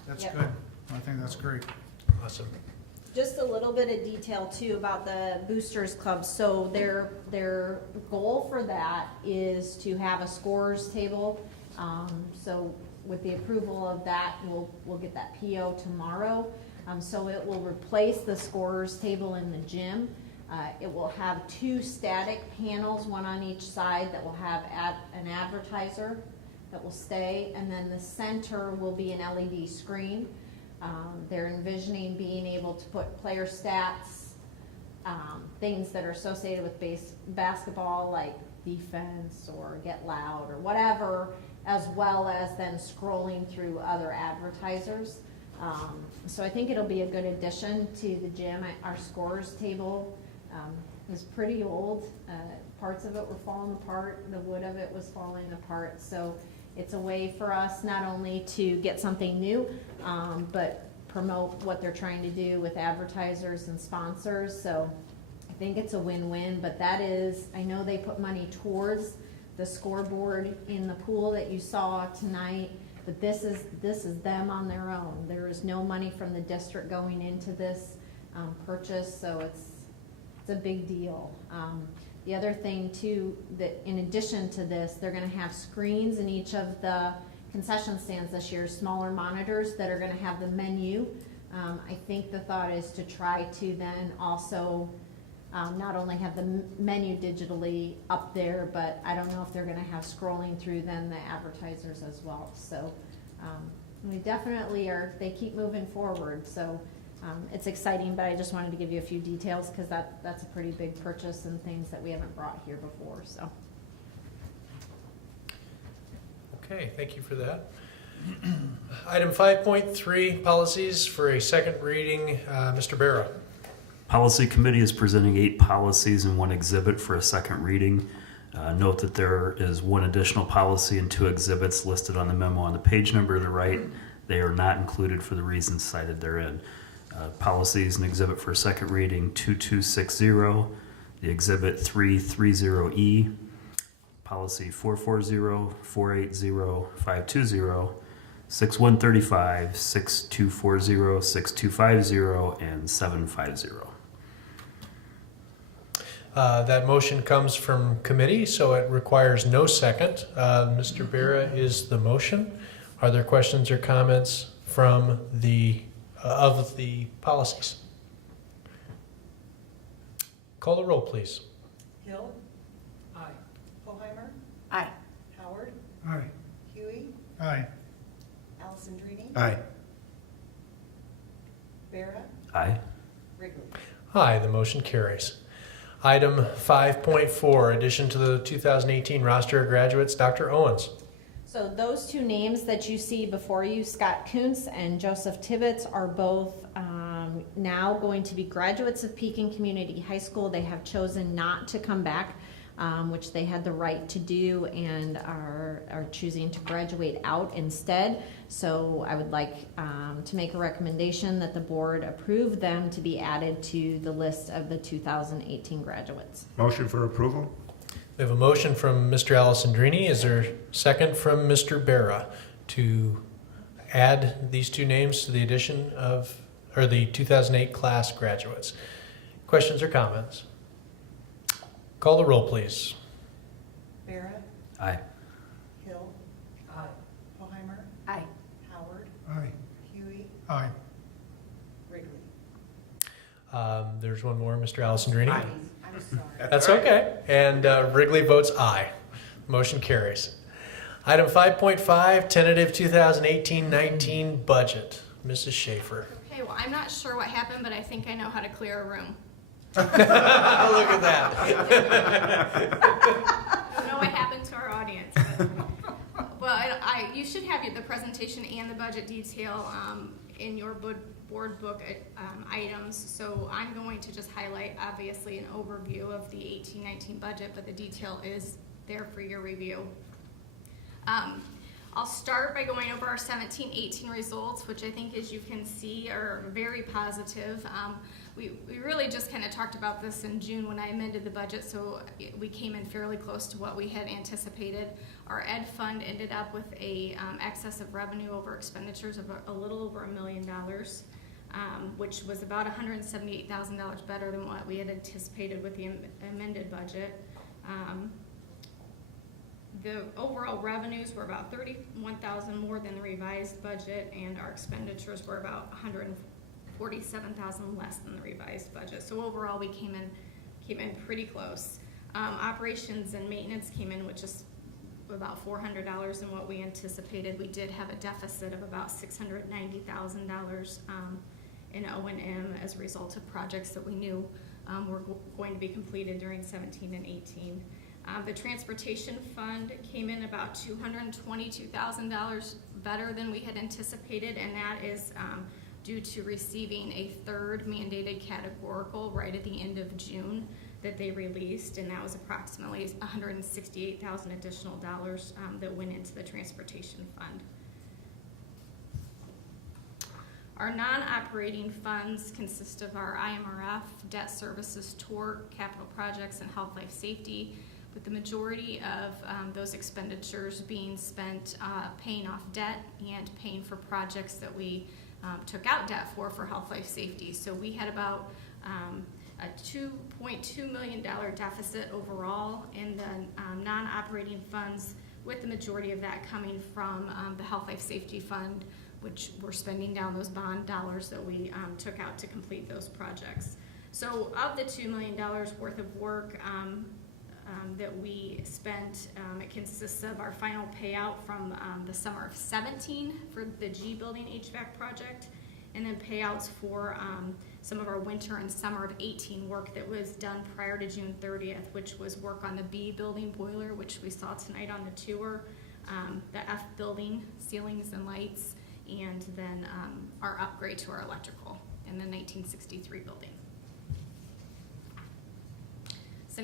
That's Yep. good. I think that's great. Awesome. Just a little bit of detail too about the Boosters Club. So their goal for that is to have a scorers table. So with the approval of that, we'll get that PO tomorrow. So it will replace the scorers table in the gym. It will have 2 static panels, one on each side, that will have an advertiser that will stay, and then the center will be an LED screen. They're envisioning being able to put player stats, things that are associated with basketball, like defense or get loud or whatever, as well as then scrolling through other advertisers. So I think it'll be a good addition to the gym. Our scorers table was pretty old. Parts of it were falling apart. The wood of it was falling apart. So it's a way for us not only to get something new, but promote what they're trying to do with advertisers and sponsors. So I think it's a win-win, but that is, I know they put money towards the scoreboard in the pool that you saw tonight. But this is them on their own. There is no money from the district going into this purchase, so it's a big deal. The other thing too, that in addition to this, they're gonna have screens in each of the concession stands this year, smaller monitors that are gonna have the menu. I think the thought is to try to then also not only have the menu digitally up there, but I don't know if they're gonna have scrolling through then the advertisers as well. So we definitely are, they keep moving forward. So it's exciting, but I just wanted to give you a few details because that's a pretty big purchase and things that we haven't brought here before. So. Okay, thank you for that. Item 5.3, policies for a second reading. Mr. Barra. Policy Committee is presenting 8 policies and 1 exhibit for a second reading. Note that there is 1 additional policy and 2 exhibits listed on the memo on the page number to the right. They are not included for the reasons cited therein. Policies and exhibit for a second reading 2260, the exhibit 330E, policy 440, 480, 520, 6135, 6240, 6250, and 750. That motion comes from committee, so it requires no second. Mr. Barra is the motion. Are there questions or comments from of the policies? Call the roll, please. Hill. Aye. Hoheimer. Aye. Howard. Aye. Huey. Aye. Alessandrini. Aye. Vera. Aye. Wrigley. Aye, the motion carries. Item 5.4, addition to the 2018 roster of graduates. Dr. Owens. So those 2 names that you see before you, Scott Kuntz and Joseph Tibbetts, are both now going to be graduates of Pekin Community High School. They have chosen not to come back, which they had the right to do, and are choosing to graduate out instead. So I would like to make a recommendation that the board approve them to be added to the list of the 2018 graduates. Motion for approval? We have a motion from Mr. Alessandrini. Is there a second from Mr. Barra to add these 2 names to the addition of, or the 2008 class graduates? Questions or comments? Call the roll, please. Vera. Aye. Hill. Aye. Hoheimer. Aye. Howard. Aye. Huey. Aye. Wrigley. There's one more, Mr. Alessandrini. I'm sorry. That's okay. And Wrigley votes aye. Motion carries. Item 5.5, tentative 2018-19 budget. Mrs. Schaefer. Okay, well, I'm not sure what happened, but I think I know how to clear a room. Look at that. I don't know what happened to our audience. But you should have the presentation and the budget detail in your board book items. So I'm going to just highlight, obviously, an overview of the 18-19 budget, but the detail is there for your review. I'll start by going over our 17-18 results, which I think, as you can see, are very positive. We really just kind of talked about this in June when I amended the budget, so we came in fairly close to what we had anticipated. Our ed fund ended up with a excess of revenue over expenditures of a little over $1 million, which was about $178,000 better than what we had anticipated with the amended budget. The overall revenues were about $31,000 more than the revised budget, and our expenditures were about $147,000 less than the revised budget. So overall, we came in pretty close. Operations and maintenance came in with just about $400 than what we anticipated. We did have a deficit of about $690,000 in O&M as a result of projects that we knew were going to be completed during 17 and 18. The transportation fund came in about $222,000 better than we had anticipated, and that is due to receiving a 3rd mandated categorical right at the end of June that they released, and that was approximately $168,000 additional dollars that went into the transportation fund. Our non-operating funds consist of our IMRF, debt services, tort, capital projects, and health life safety. with the majority of those expenditures being spent paying off debt and paying for projects that we took out debt for health, life, safety. So we had about a $2.2 million deficit overall in the non-operating funds, with the majority of that coming from the health, life, safety fund, which we're spending down those bond dollars that we took out to complete those projects. So of the $2 million worth of work that we spent, it consists of our final payout from the summer of 17 for the G building HVAC project, and then payouts for some of our winter and summer of 18 work that was done prior to June 30th, which was work on the B building boiler, which we saw tonight on the tour, the F building ceilings and lights, and then our upgrade to our electrical in the 1963 building. Does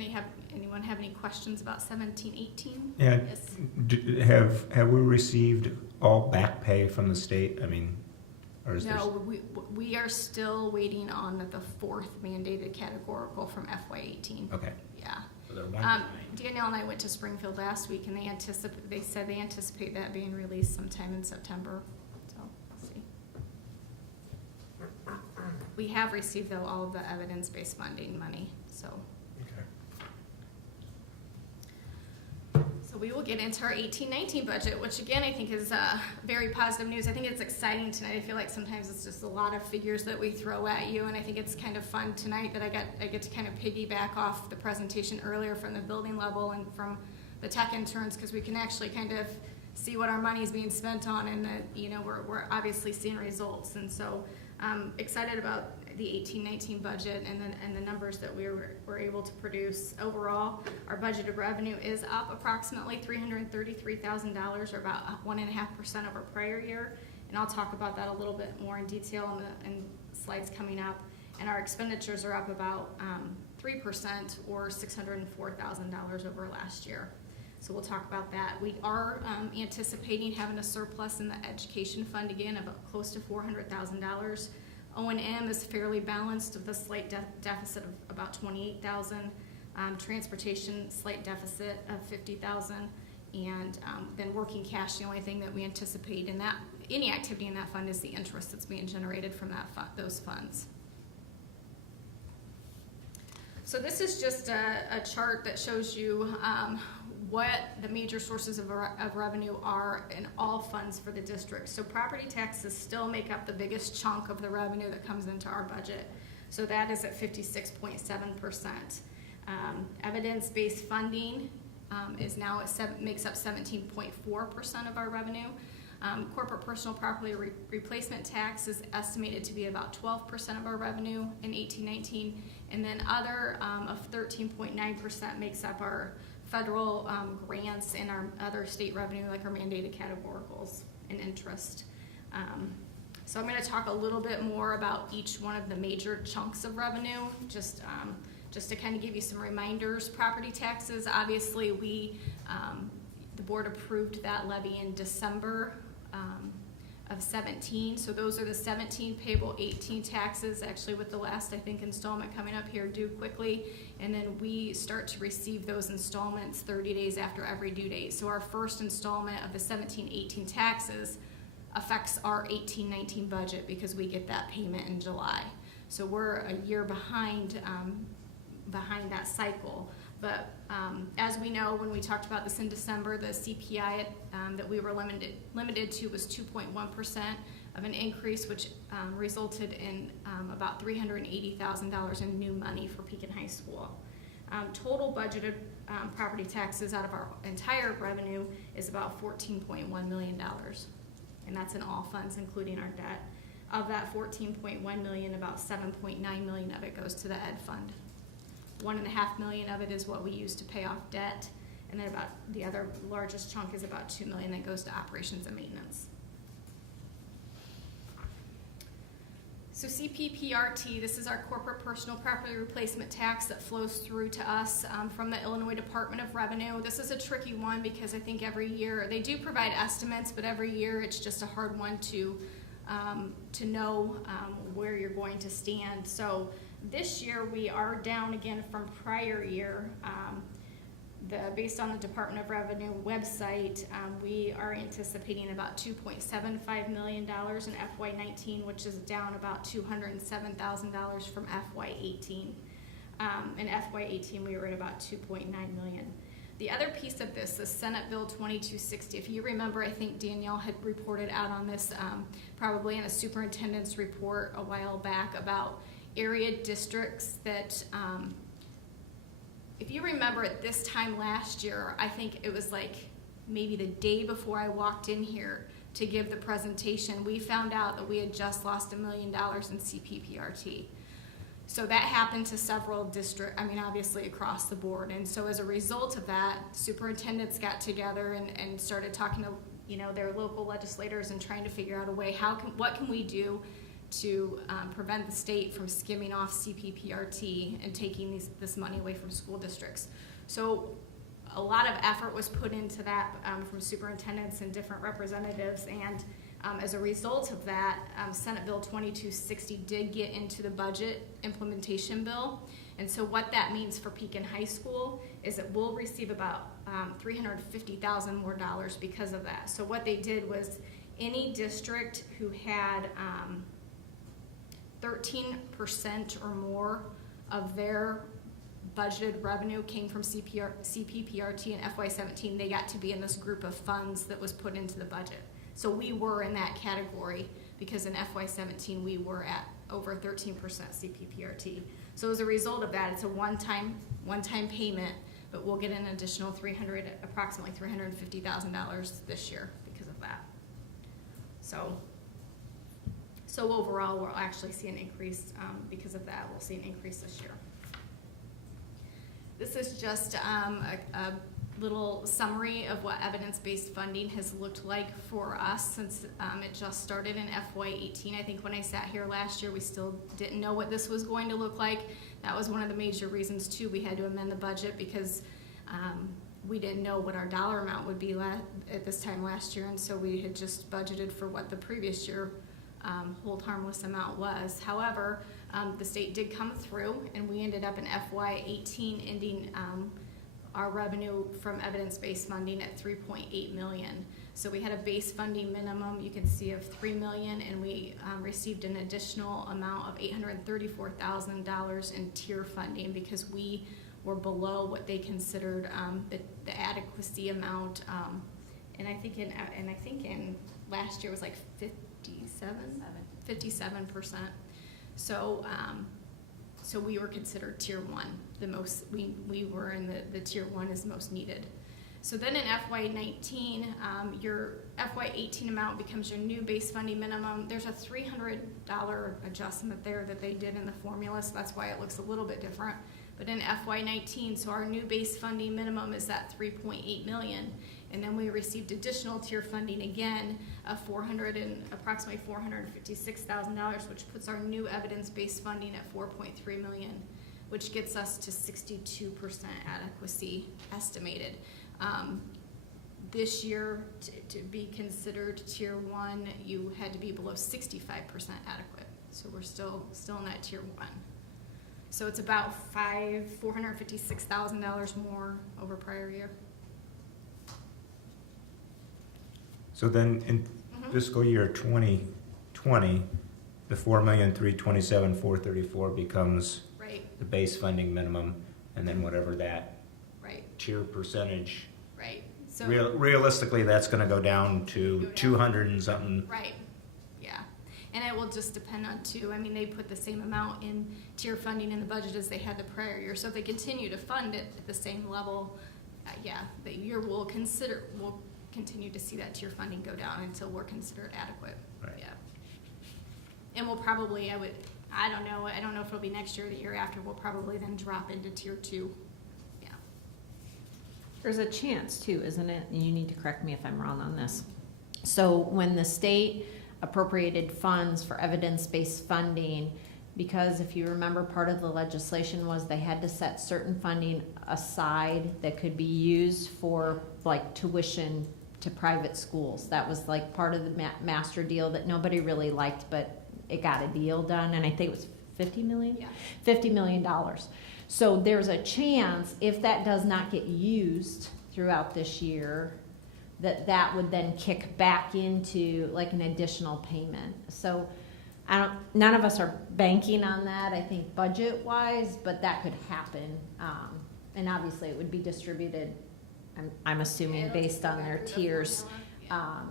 anyone have any questions about 17-18? Yeah, Yes. have we received all back pay from the state? I mean, or is there? No, we are still waiting on the fourth mandated categorical from FY18. Okay. Yeah. So there might be. Danielle and I went to Springfield last week, and they said they anticipate that being released sometime in September. So we'll see. We have received, though, all of the evidence-based funding money. So. So we will get into our 18-19 budget, which again I think is very positive news. I think it's exciting tonight. I feel like sometimes it's just a lot of figures that we throw at you, and I think it's kind of fun tonight that I get to kind of piggyback off the presentation earlier from the building level and from the tech interns, because we can actually kind of see what our money is being spent on, and that, you know, we're obviously seeing results. And so I'm excited about the 18-19 budget and the numbers that we were able to produce. Overall, our budgeted revenue is up approximately $333,000, or about 1.5% over prior year. And I'll talk about that a little bit more in detail in slides coming up. And our expenditures are up about 3%, or $604,000 over last year. So we'll talk about that. We are anticipating having a surplus in the education fund again of close to $400,000. O&M is fairly balanced with a slight deficit of about $28,000. Transportation, slight deficit of $50,000. And then working cash, the only thing that we anticipate in that, any activity in that fund, is the interest that's being generated from those funds. So this is just a chart that shows you what the major sources of revenue are in all funds for the district. So property taxes still make up the biggest chunk of the revenue that comes into our budget. So that is at 56.7%. Evidence-based funding is now makes up 17.4% of our revenue. Corporate personal property replacement tax is estimated to be about 12% of our revenue in 18-19, and then other of 13.9% makes up our federal grants and our other state revenue, like our mandated categoricals and interest. So I'm going to talk a little bit more about each one of the major chunks of revenue, just to kind of give you some reminders. Property taxes, obviously, the board approved that levy in December of 17. So those are the 17 payable, 18 taxes, actually with the last, I think, installment coming up here due quickly. And then we start to receive those installments 30 days after every due date. So our first installment of the 17-18 taxes affects our 18-19 budget, because we get that payment in July. So we're a year behind that cycle. But as we know, when we talked about this in December, the CPI that we were limited to was 2.1% of an increase, which resulted in about $380,000 in new money for Pekin High School. Total budgeted property taxes out of our entire revenue is about $14.1 million, and that's in all funds, including our debt. Of that $14.1 million, about $7.9 million of it goes to the ed fund. $1.5 million of it is what we use to pay off debt, and then about the other largest chunk is about $2 million that goes to operations and maintenance. So CPPRT, this is our corporate personal property replacement tax that flows through to us from the Illinois Department of Revenue. This is a tricky one, because I think every year, they do provide estimates, but every year it's just a hard one to know where you're going to stand. So this year we are down again from prior year. Based on the Department of Revenue website, we are anticipating about $2.75 million in FY19, which is down about $207,000 from FY18. In FY18, we were at about $2.9 million. The other piece of this is Senate Bill 2260. If you remember, I think Danielle had reported out on this probably in a superintendent's report a while back about area districts that, if you remember at this time last year, I think it was like maybe the day before I walked in here to give the presentation, we found out that we had just lost $1 million in CPPRT. So that happened to several districts, I mean, obviously across the board. And so as a result of that, superintendents got together and started talking to, you know, their local legislators and trying to figure out a way, what can we do to prevent the state from skimming off CPPRT and taking this money away from school districts. So a lot of effort was put into that from superintendents and different representatives, and as a result of that, Senate Bill 2260 did get into the budget implementation bill. And so what that means for Pekin High School is that we'll receive about $350,000 more because of that. So what they did was any district who had 13% or more of their budgeted revenue came from CPPRT in FY17, they got to be in this group of funds that was put into the budget. So we were in that category because in FY17 we were at over 13% CPPRT. So as a result of that, it's a one-time payment, but we'll get an additional approximately $350,000 this year because of that. So overall, we'll actually see an increase because of that. We'll see an increase this year. This is just a little summary of what evidence-based funding has looked like for us since it just started in FY18. I think when I sat here last year, we still didn't know what this was going to look like. That was one of the major reasons, too. We had to amend the budget because we didn't know what our dollar amount would be at this time last year, and so we had just budgeted for what the previous year hold harmless amount was. However, the state did come through, and we ended up in FY18 ending our revenue from evidence-based funding at $3.8 million. So we had a base funding minimum, you can see, of $3 million, and we received an additional amount of $834,000 in tier funding because we were below what they considered the adequacy amount. And I think in last year was like 57%. So we were considered tier 1. The most we were in the tier 1 is most needed. So then in FY19, your FY18 amount becomes your new base funding minimum. There's a $300 adjustment there that they did in the formula, so that's why it looks a little bit different. But in FY19, so our new base funding minimum is at $3.8 million. And then we received additional tier funding again of approximately $456,000, which puts our new evidence-based funding at $4.3 million, which gets us to 62% adequacy estimated. This year, to be considered tier 1, you had to be below 65% adequate. So we're still in that tier 1. So it's about $456,000 more over prior year. So then in fiscal year 2020, the $4,327,434 becomes right. the base funding minimum, and then whatever that right. tier percentage. Right. So realistically, that's going to go down to 200 and something. Right. Yeah. And it will just depend on too. I mean, they put the same amount in tier funding in the budget as they had the prior year. So if they continue to fund it at the same level, the year will continue to see that tier funding go down until we're considered adequate. Right. Yeah. And we'll probably, I don't know if it'll be next year or the year after, we'll probably then drop into tier 2. Yeah. There's a chance too, isn't it? And you need to correct me if I'm wrong on this. So when the state appropriated funds for evidence-based funding, because if you remember, part of the legislation was they had to set certain funding aside that could be used for like tuition to private schools. That was like part of the master deal that nobody really liked, but it got a deal done, and I think it was $50 million? Yeah. $50 million. So there's a chance, if that does not get used throughout this year, that would then kick back into like an additional payment. So none of us are banking on that, I think, budget-wise, but that could happen. And obviously, it would be distributed, I'm assuming, It'll based go on back their to the tiers. formula.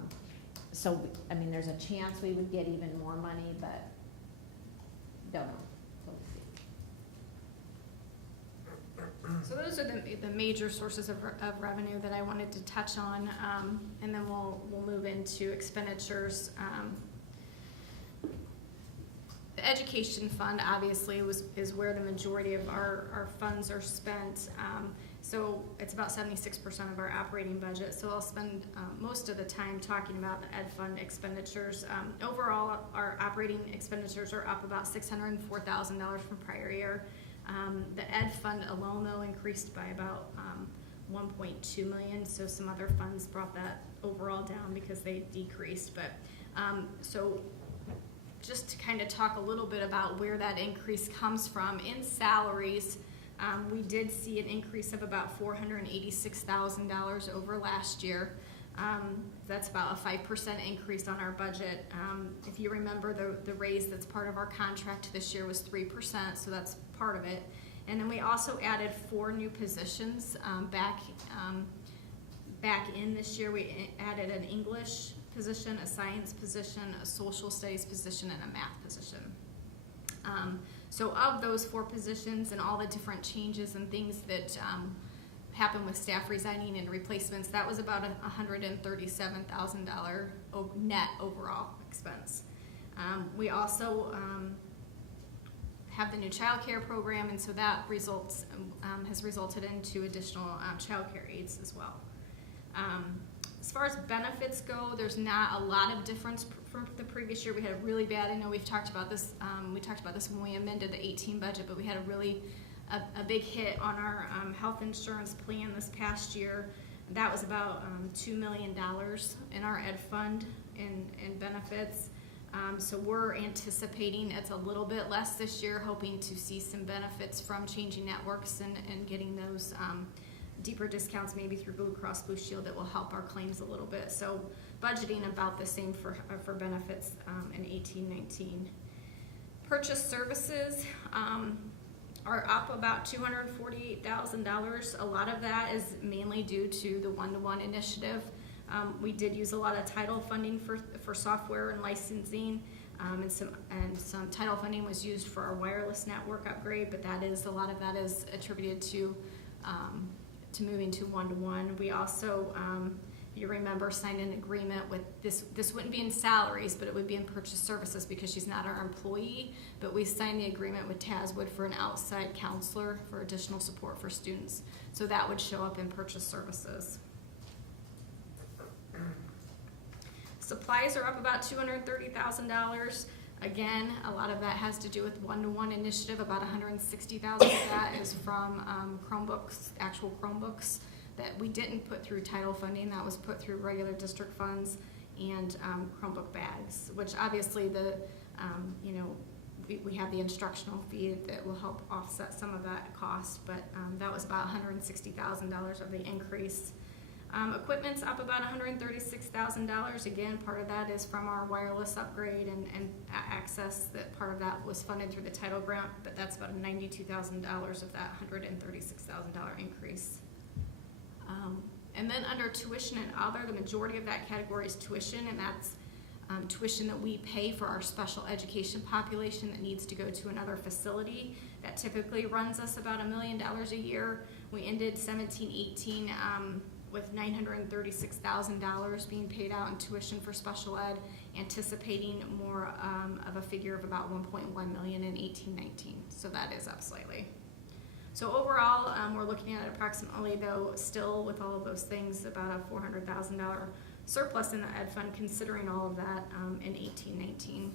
So, I mean, there's a chance we would get even more money, but don't know. We'll see. So those are the major sources of revenue that I wanted to touch on, and then we'll move into expenditures. The education fund obviously is where the majority of our funds are spent. So it's about 76% of our operating budget. So I'll spend most of the time talking about the ed fund expenditures. Overall, our operating expenditures are up about $604,000 from prior year. The ed fund alone, though, increased by about 1.2 million. So some other funds brought that overall down because they decreased. But so just to kind of talk a little bit about where that increase comes from in salaries. We did see an increase of about $486,000 over last year. That's about a 5% increase on our budget. If you remember, the raise that's part of our contract this year was 3%, so that's part of it. And then we also added 4 new positions back in this year. We added an English position, a science position, a social studies position, and a math position. So of those 4 positions and all the different changes and things that happened with staff resigning and replacements, that was about a $137,000 net overall expense. We also have the new child care program, and so that has resulted into additional child care aides as well. As far as benefits go, there's not a lot of difference from the previous year. We had a really bad, I know we've talked about this, when we amended the 18 budget, but we had a big hit on our health insurance plan this past year. That was about $2 million in our ed fund in benefits. So we're anticipating it's a little bit less this year, hoping to see some benefits from changing networks and getting those deeper discounts maybe through Blue Cross Blue Shield that will help our claims a little bit. So budgeting about the same for benefits in 18-19. Purchase services are up about $248,000. A lot of that is mainly due to the one-to-one initiative. We did use a lot of title funding for software and licensing, and some title funding was used for our wireless network upgrade, but a lot of that is attributed to moving to one-to-one. We also, if you remember, signed an agreement with this wouldn't be in salaries, but it would be in purchase services because she's not our employee, but we signed the agreement with Taswood for an outside counselor for additional support for students. So that would show up in purchase services. Supplies are up about $230,000. Again, a lot of that has to do with one-to-one initiative. About $160,000 of that is from Chromebooks, actual Chromebooks that we didn't put through title funding. That was put through regular district funds and Chromebook bags, which obviously we have the instructional fee that will help offset some of that cost, but that was about $160,000 of the increase. Equipment's up about $136,000. Again, part of that is from our wireless upgrade and access. That part of that was funded through the title grant, but that's about $92,000 of that $136,000 increase. And then under tuition and other, the majority of that category is tuition, and that's tuition that we pay for our special education population that needs to go to another facility. That typically runs us about $1 million a year. We ended 17-18 with $936,000 being paid out in tuition for special ed, anticipating more of a figure of about $1.1 million in 18-19. So that is up slightly. So overall, we're looking at approximately, though, still with all of those things, about a $400,000 surplus in the ed fund, considering all of that in 18-19.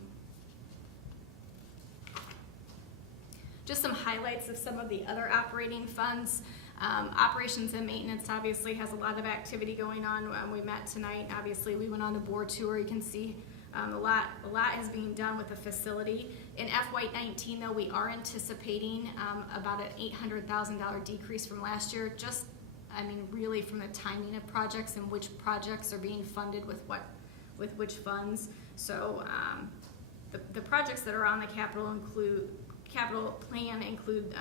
Just some highlights of some of the other operating funds. Operations and maintenance obviously has a lot of activity going on. We met tonight. Obviously, we went on the board tour. You can see A lot is being done with the facility. In FY19, though, we are anticipating about an $800,000 decrease from last year. Just, really from the timing of projects and which projects are being funded with which funds. So the projects that are on the capital plan include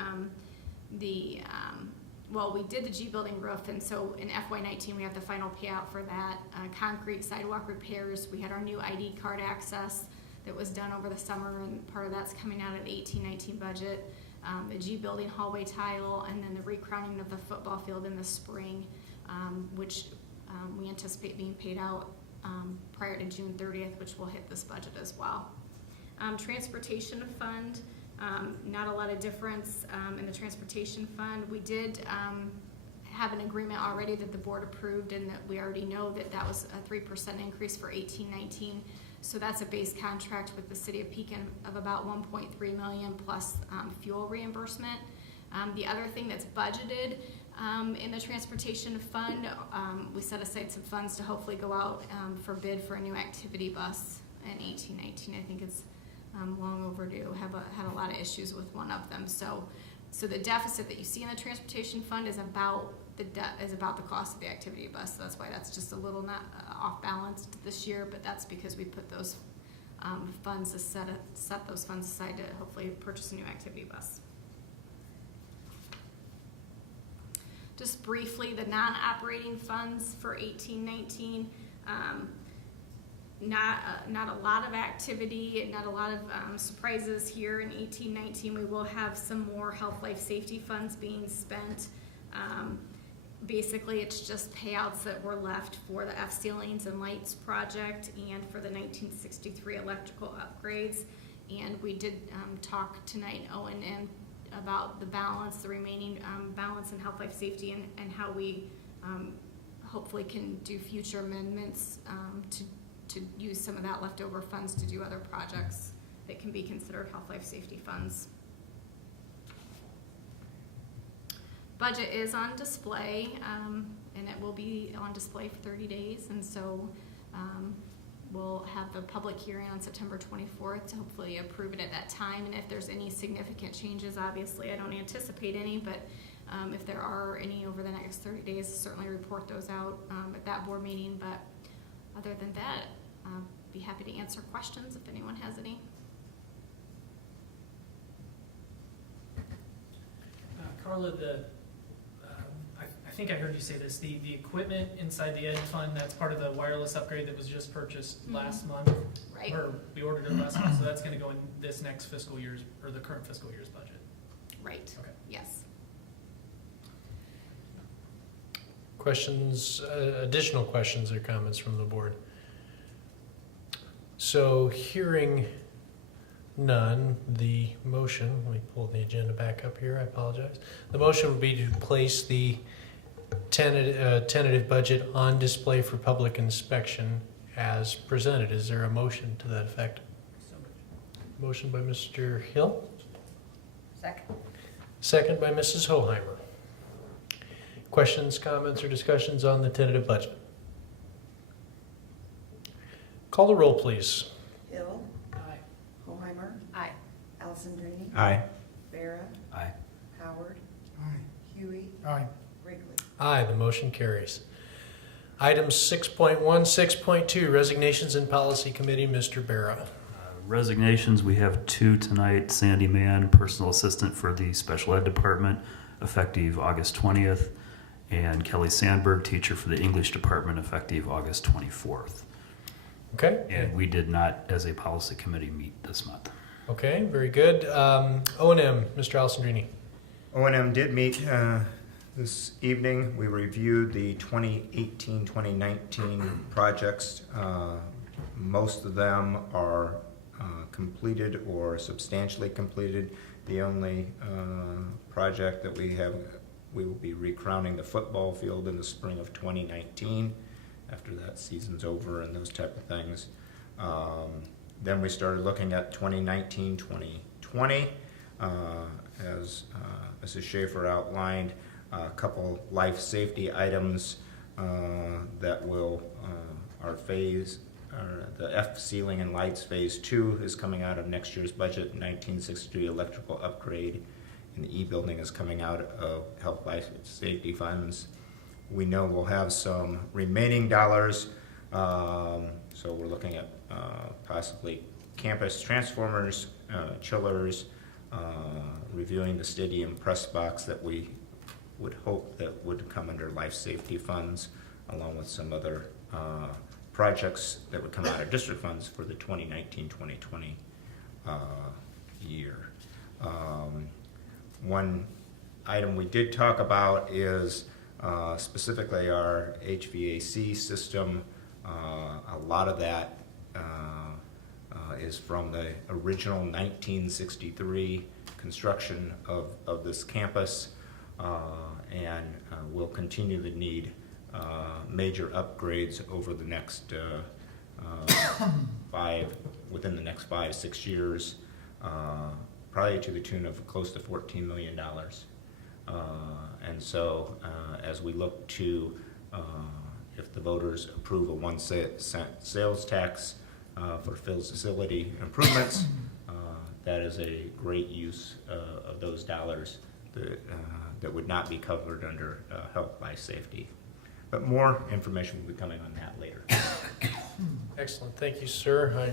we did the G building roof, and so in FY19 we have the final payout for that. Concrete sidewalk repairs, we had our new ID card access that was done over the summer, and part of that's coming out of the 18-19 budget. The G building hallway tile, and then the recrowning of the football field in the spring, which we anticipate being paid out prior to June 30th, which will hit this budget as well. Transportation fund, not a lot of difference in the transportation fund. We did have an agreement already that the board approved, and that we already know that was a 3% increase for 18-19. So that's a base contract with the city of Pekin of about $1.3 million plus fuel reimbursement. The other thing that's budgeted in the transportation fund, we set aside some funds to hopefully go out for bid for a new activity bus in 18-19. I think it's long overdue. Had a lot of issues with one of them. So the deficit that you see in the transportation fund is about the cost of the activity bus. So that's why that's just a little not off balance this year. But that's because we put those funds set those funds aside to hopefully purchase a new activity bus. Just briefly, the non-operating funds for 18-19. Not a lot of activity, not a lot of surprises here in 18-19. We will have some more health, life, safety funds being spent. Basically, it's just payouts that were left for the F ceilings and lights project and for the 1963 electrical upgrades. And we did talk tonight, O&M, about the remaining balance in health, life, safety, and how we hopefully can do future amendments to use some of that leftover funds to do other projects that can be considered health, life, safety funds. Budget is on display, and it will be on display for 30 days, and so we'll have the public hearing on September 24th to hopefully approve it at that time. And if there's any significant changes, obviously I don't anticipate any, but if there are any over the next 30 days, certainly report those out at that board meeting. But other than that, I'll be happy to answer questions if anyone has any. Carla, I think I heard you say this, the equipment inside the Ed Fund, that's part of the wireless upgrade that was just purchased last month? Right. Or we ordered it last month, so that's gonna go in this next fiscal year's, or the current fiscal year's budget? Right. Okay. Yes. Questions, additional questions or comments from the board? So hearing none, the motion, let me pull the agenda back up here, I apologize. The motion would be to place the tentative budget on display for public inspection as presented. Is there a motion to that effect? Motion by Mr. Hill. Second. Second by Mrs. Hoheimer. Questions, comments, or discussions on the tentative budget? Call the roll, please. Hill. Aye. Hoheimer. Aye. Alessandrini. Aye. Vera. Aye. Howard. Aye. Huey. Aye. Wrigley. Aye, the motion carries. Items 6.1, 6.2, resignations in policy committee, Mr. Barra. Resignations, we have two tonight. Sandy Mann, personal assistant for the special ed department, effective August 20th, and Kelly Sandberg, teacher for the English department, effective August 24th. Okay. And we did not, as a policy committee, meet this month. Okay, very good. O&M, Mr. Alessandrini. O&M did meet this evening. We reviewed the 2018-2019 projects. Most of them are completed or substantially completed. The only project that we will be recrowning the football field in the spring of 2019 after that season's over and those type of things. Then we started looking at 2019-2020. As Mrs. Schaefer outlined, a couple life safety items that are phased the F ceiling and lights phase 2 is coming out of next year's budget. 1963 electrical upgrade in the E building is coming out of health, life, safety funds. We know we'll have some remaining dollars, so we're looking at possibly campus transformers, chillers, reviewing the stadium press box that we would hope that would come under life safety funds, along with some other projects that would come out of district funds for the 2019-2020 year. One item we did talk about is specifically our HVAC system. A lot of that is from the original 1963 construction of this campus, and we'll continue to need major upgrades over the next within the next 5-6 years, probably to the tune of close to $14 million. And so as we look to, if the voters approve a 1 cent sales tax for facility improvements, that is a great use of those dollars that would not be covered under health, life, safety. But more information will be coming on that later. Excellent, thank you, sir. I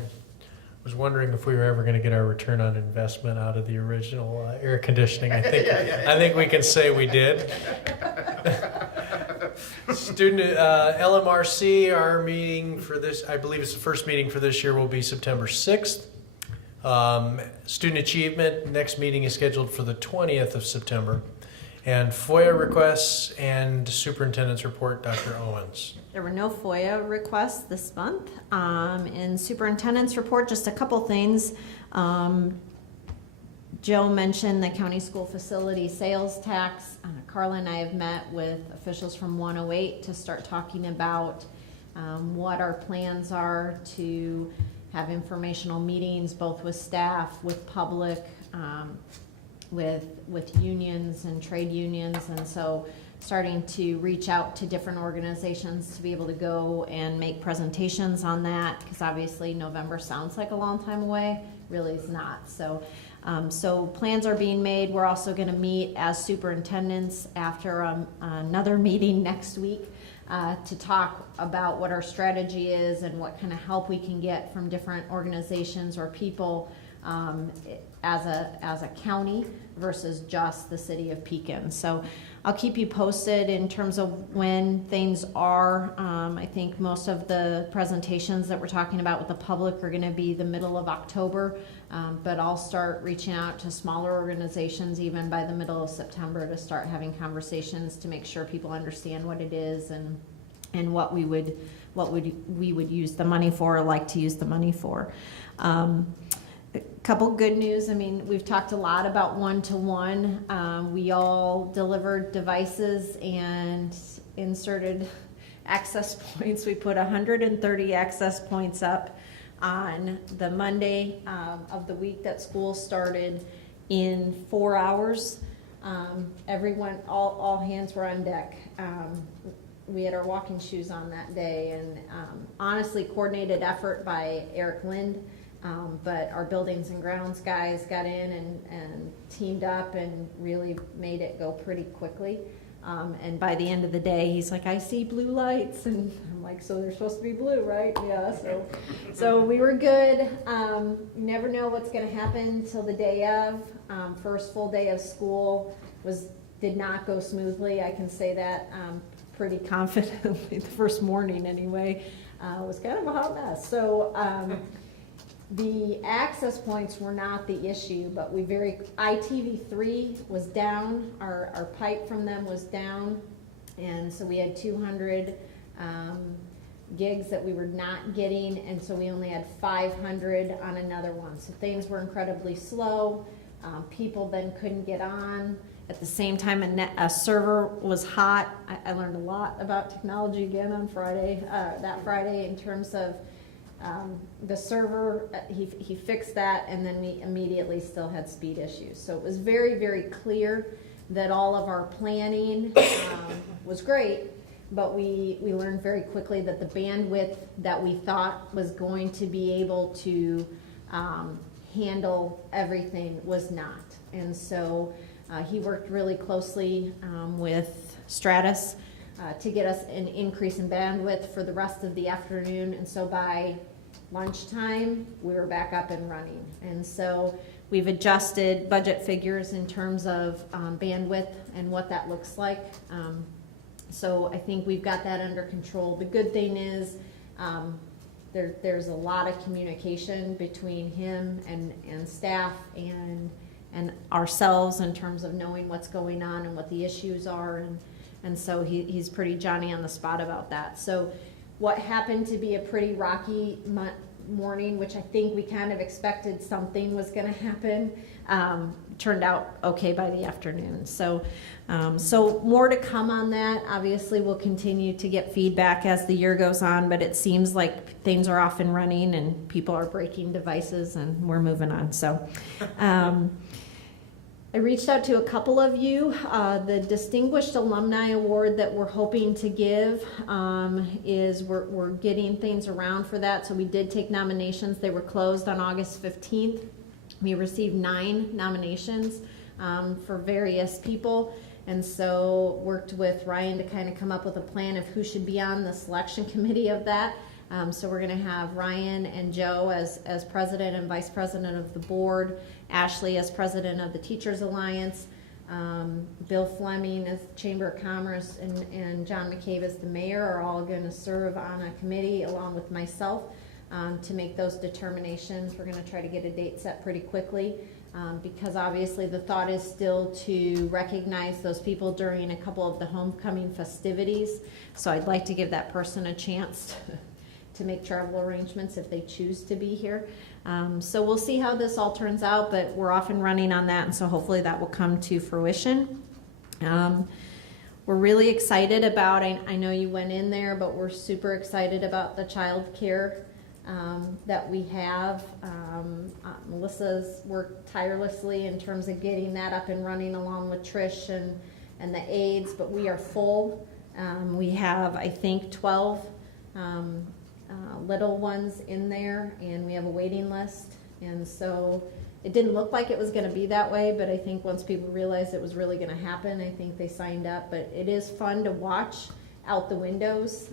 was wondering if we were ever going to get our return on investment out of the original air conditioning. I think we can say we did. Student LMRC, our meeting for this, I believe it's the first meeting for this year, will be September 6th. Student achievement, next meeting is scheduled for the 20th of September. And FOIA requests and superintendent's report, Dr. Owens. There were no FOIA requests this month. In superintendent's report, just a couple things. Joe mentioned the county school facility sales tax. Carla and I have met with officials from 108 to start talking about what our plans are to have informational meetings, both with staff, with public, with unions and trade unions, and so starting to reach out to different organizations to be able to go and make presentations on that, because obviously November sounds like a long time away, really is not. So plans are being made. We're also going to meet as superintendents after another meeting next week to talk about what our strategy is and what kind of help we can get from different organizations or people as a county versus just the city of Pekin. So I'll keep you posted in terms of when things are. I think most of the presentations that we're talking about with the public are going to be the middle of October, but I'll start reaching out to smaller organizations even by the middle of September to start having conversations to make sure people understand what it is and what we would use the money for, or like to use the money for. A couple good news. I mean, we've talked a lot about one-to-one. We all delivered devices and inserted access points. We put 130 access points up on the Monday of the week that school started in 4 hours. Everyone, all hands were on deck. We had our walking shoes on that day, and honestly, coordinated effort by Eric Lind. But our buildings and grounds guys got in and teamed up and really made it go pretty quickly. And by the end of the day, he's like, I see blue lights. And I'm like, so they're supposed to be blue, right? Yeah, so we were good. You never know what's going to happen till the day of. First full day of school did not go smoothly. I can say that pretty confidently. The first morning anyway was kind of a hot mess. So the access points were not the issue, but ITV3 was down, our pipe from them was down, and so we had 200 gigs that we were not getting, and so we only had 500 on another one. So things were incredibly slow. People then couldn't get on. At the same time, a server was hot. I learned a lot about technology again on Friday, that Friday, in terms of the server. He fixed that, and then we immediately still had speed issues. So it was very, very clear that all of our planning was great, but we learned very quickly that the bandwidth that we thought was going to be able to handle everything was not. And so he worked really closely with Stratus to get us an increase in bandwidth for the rest of the afternoon. And so by lunchtime, we were back up and running. And so we've adjusted budget figures in terms of bandwidth and what that looks like. So I think we've got that under control. The good thing is there's a lot of communication between him and staff and ourselves in terms of knowing what's going on and what the issues are. And so he's pretty Johnny on the spot about that. So what happened to be a pretty rocky morning, which I think we kind of expected something was going to happen, turned out okay by the afternoon. So more to come on that. Obviously, we'll continue to get feedback as the year goes on, but it seems like things are off and running and people are breaking devices and we're moving on. So I reached out to a couple of you. The Distinguished Alumni Award that we're hoping to give is we're getting things around for that. So we did take nominations. They were closed on August 15th. We received 9 nominations for various people. And so worked with Ryan to kind of come up with a plan of who should be on the selection committee of that. So we're going to have Ryan and Joe as president and vice president of the board, Ashley as president of the Teachers Alliance, Bill Fleming as Chamber of Commerce, and John McCabe as the mayor are all going to serve on a committee along with myself to make those determinations. We're going to try to get a date set pretty quickly because obviously the thought is still to recognize those people during a couple of the homecoming festivities. So I'd like to give that person a chance to make travel arrangements if they choose to be here. So we'll see how this all turns out, but we're off and running on that, and so hopefully that will come to fruition. We're really excited about, I know you went in there, but we're super excited about the child care that we have. Melissa's worked tirelessly in terms of getting that up and running along with Trish and the aides, but we are full. We have, I think, 12 little ones in there, and we have a waiting list. And so it didn't look like it was going to be that way, but I think once people realized it was really going to happen, I think they signed up. But it is fun to watch out the windows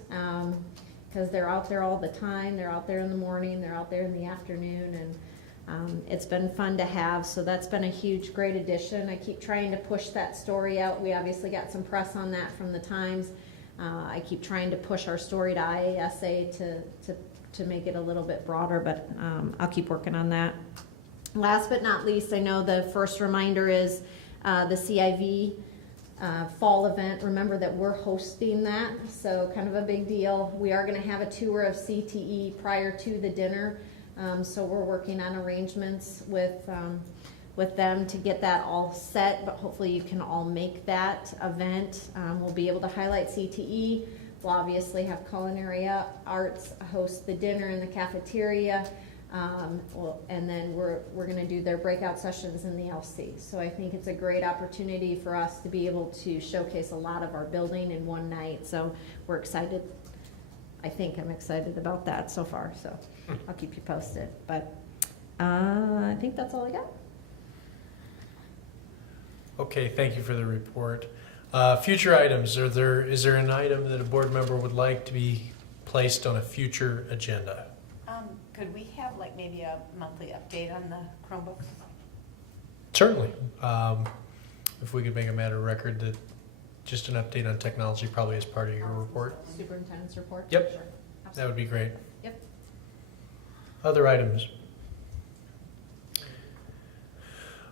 because they're out there all the time. They're out there in the morning, they're out there in the afternoon, and it's been fun to have. So that's been a huge, great addition. I keep trying to push that story out. We obviously got some press on that from the Times. I keep trying to push our story to IASA to make it a little bit broader, but I'll keep working on that. Last but not least, I know the first reminder is the CIV fall event. Remember that we're hosting that, so kind of a big deal. We are going to have a tour of CTE prior to the dinner, so we're working on arrangements with them to get that all set, but hopefully you can all make that event. We'll be able to highlight CTE. We'll obviously have culinary arts host the dinner in the cafeteria, and then we're going to do their breakout sessions in the LC. So I think it's a great opportunity for us to be able to showcase a lot of our building in one night. So we're excited. I think I'm excited about that so far, so I'll keep you posted. But I think that's all I got. Okay, thank you for the report. Future items, is there an item that a board member would like to be placed on a future agenda? Could we have like maybe a monthly update on the Chromebooks? Certainly. If we could make a matter of record that just an update on technology probably as part of your report. Superintendent's report? Yep. Sure. That would be great. Yep. Other items?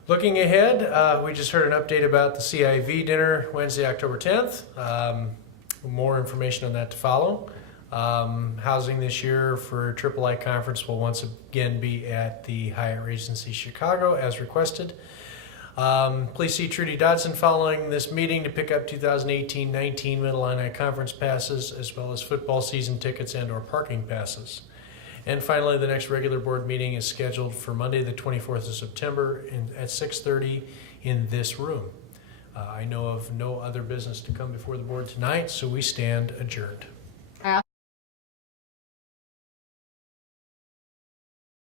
Looking ahead, we just heard an update about the CIV dinner Wednesday, October 10th. More information on that to follow. Housing this year for III Conference will once again be at the Hyatt Regency Chicago as requested. Please see Trudy Dodson following this meeting to pick up 2018-19 Mid-Illini Conference passes as well as football season tickets and/or parking passes. And finally, the next regular board meeting is scheduled for Monday, the 24th of September at 6:30 in this room. I know of no other business to come before the board tonight, so we stand adjourned.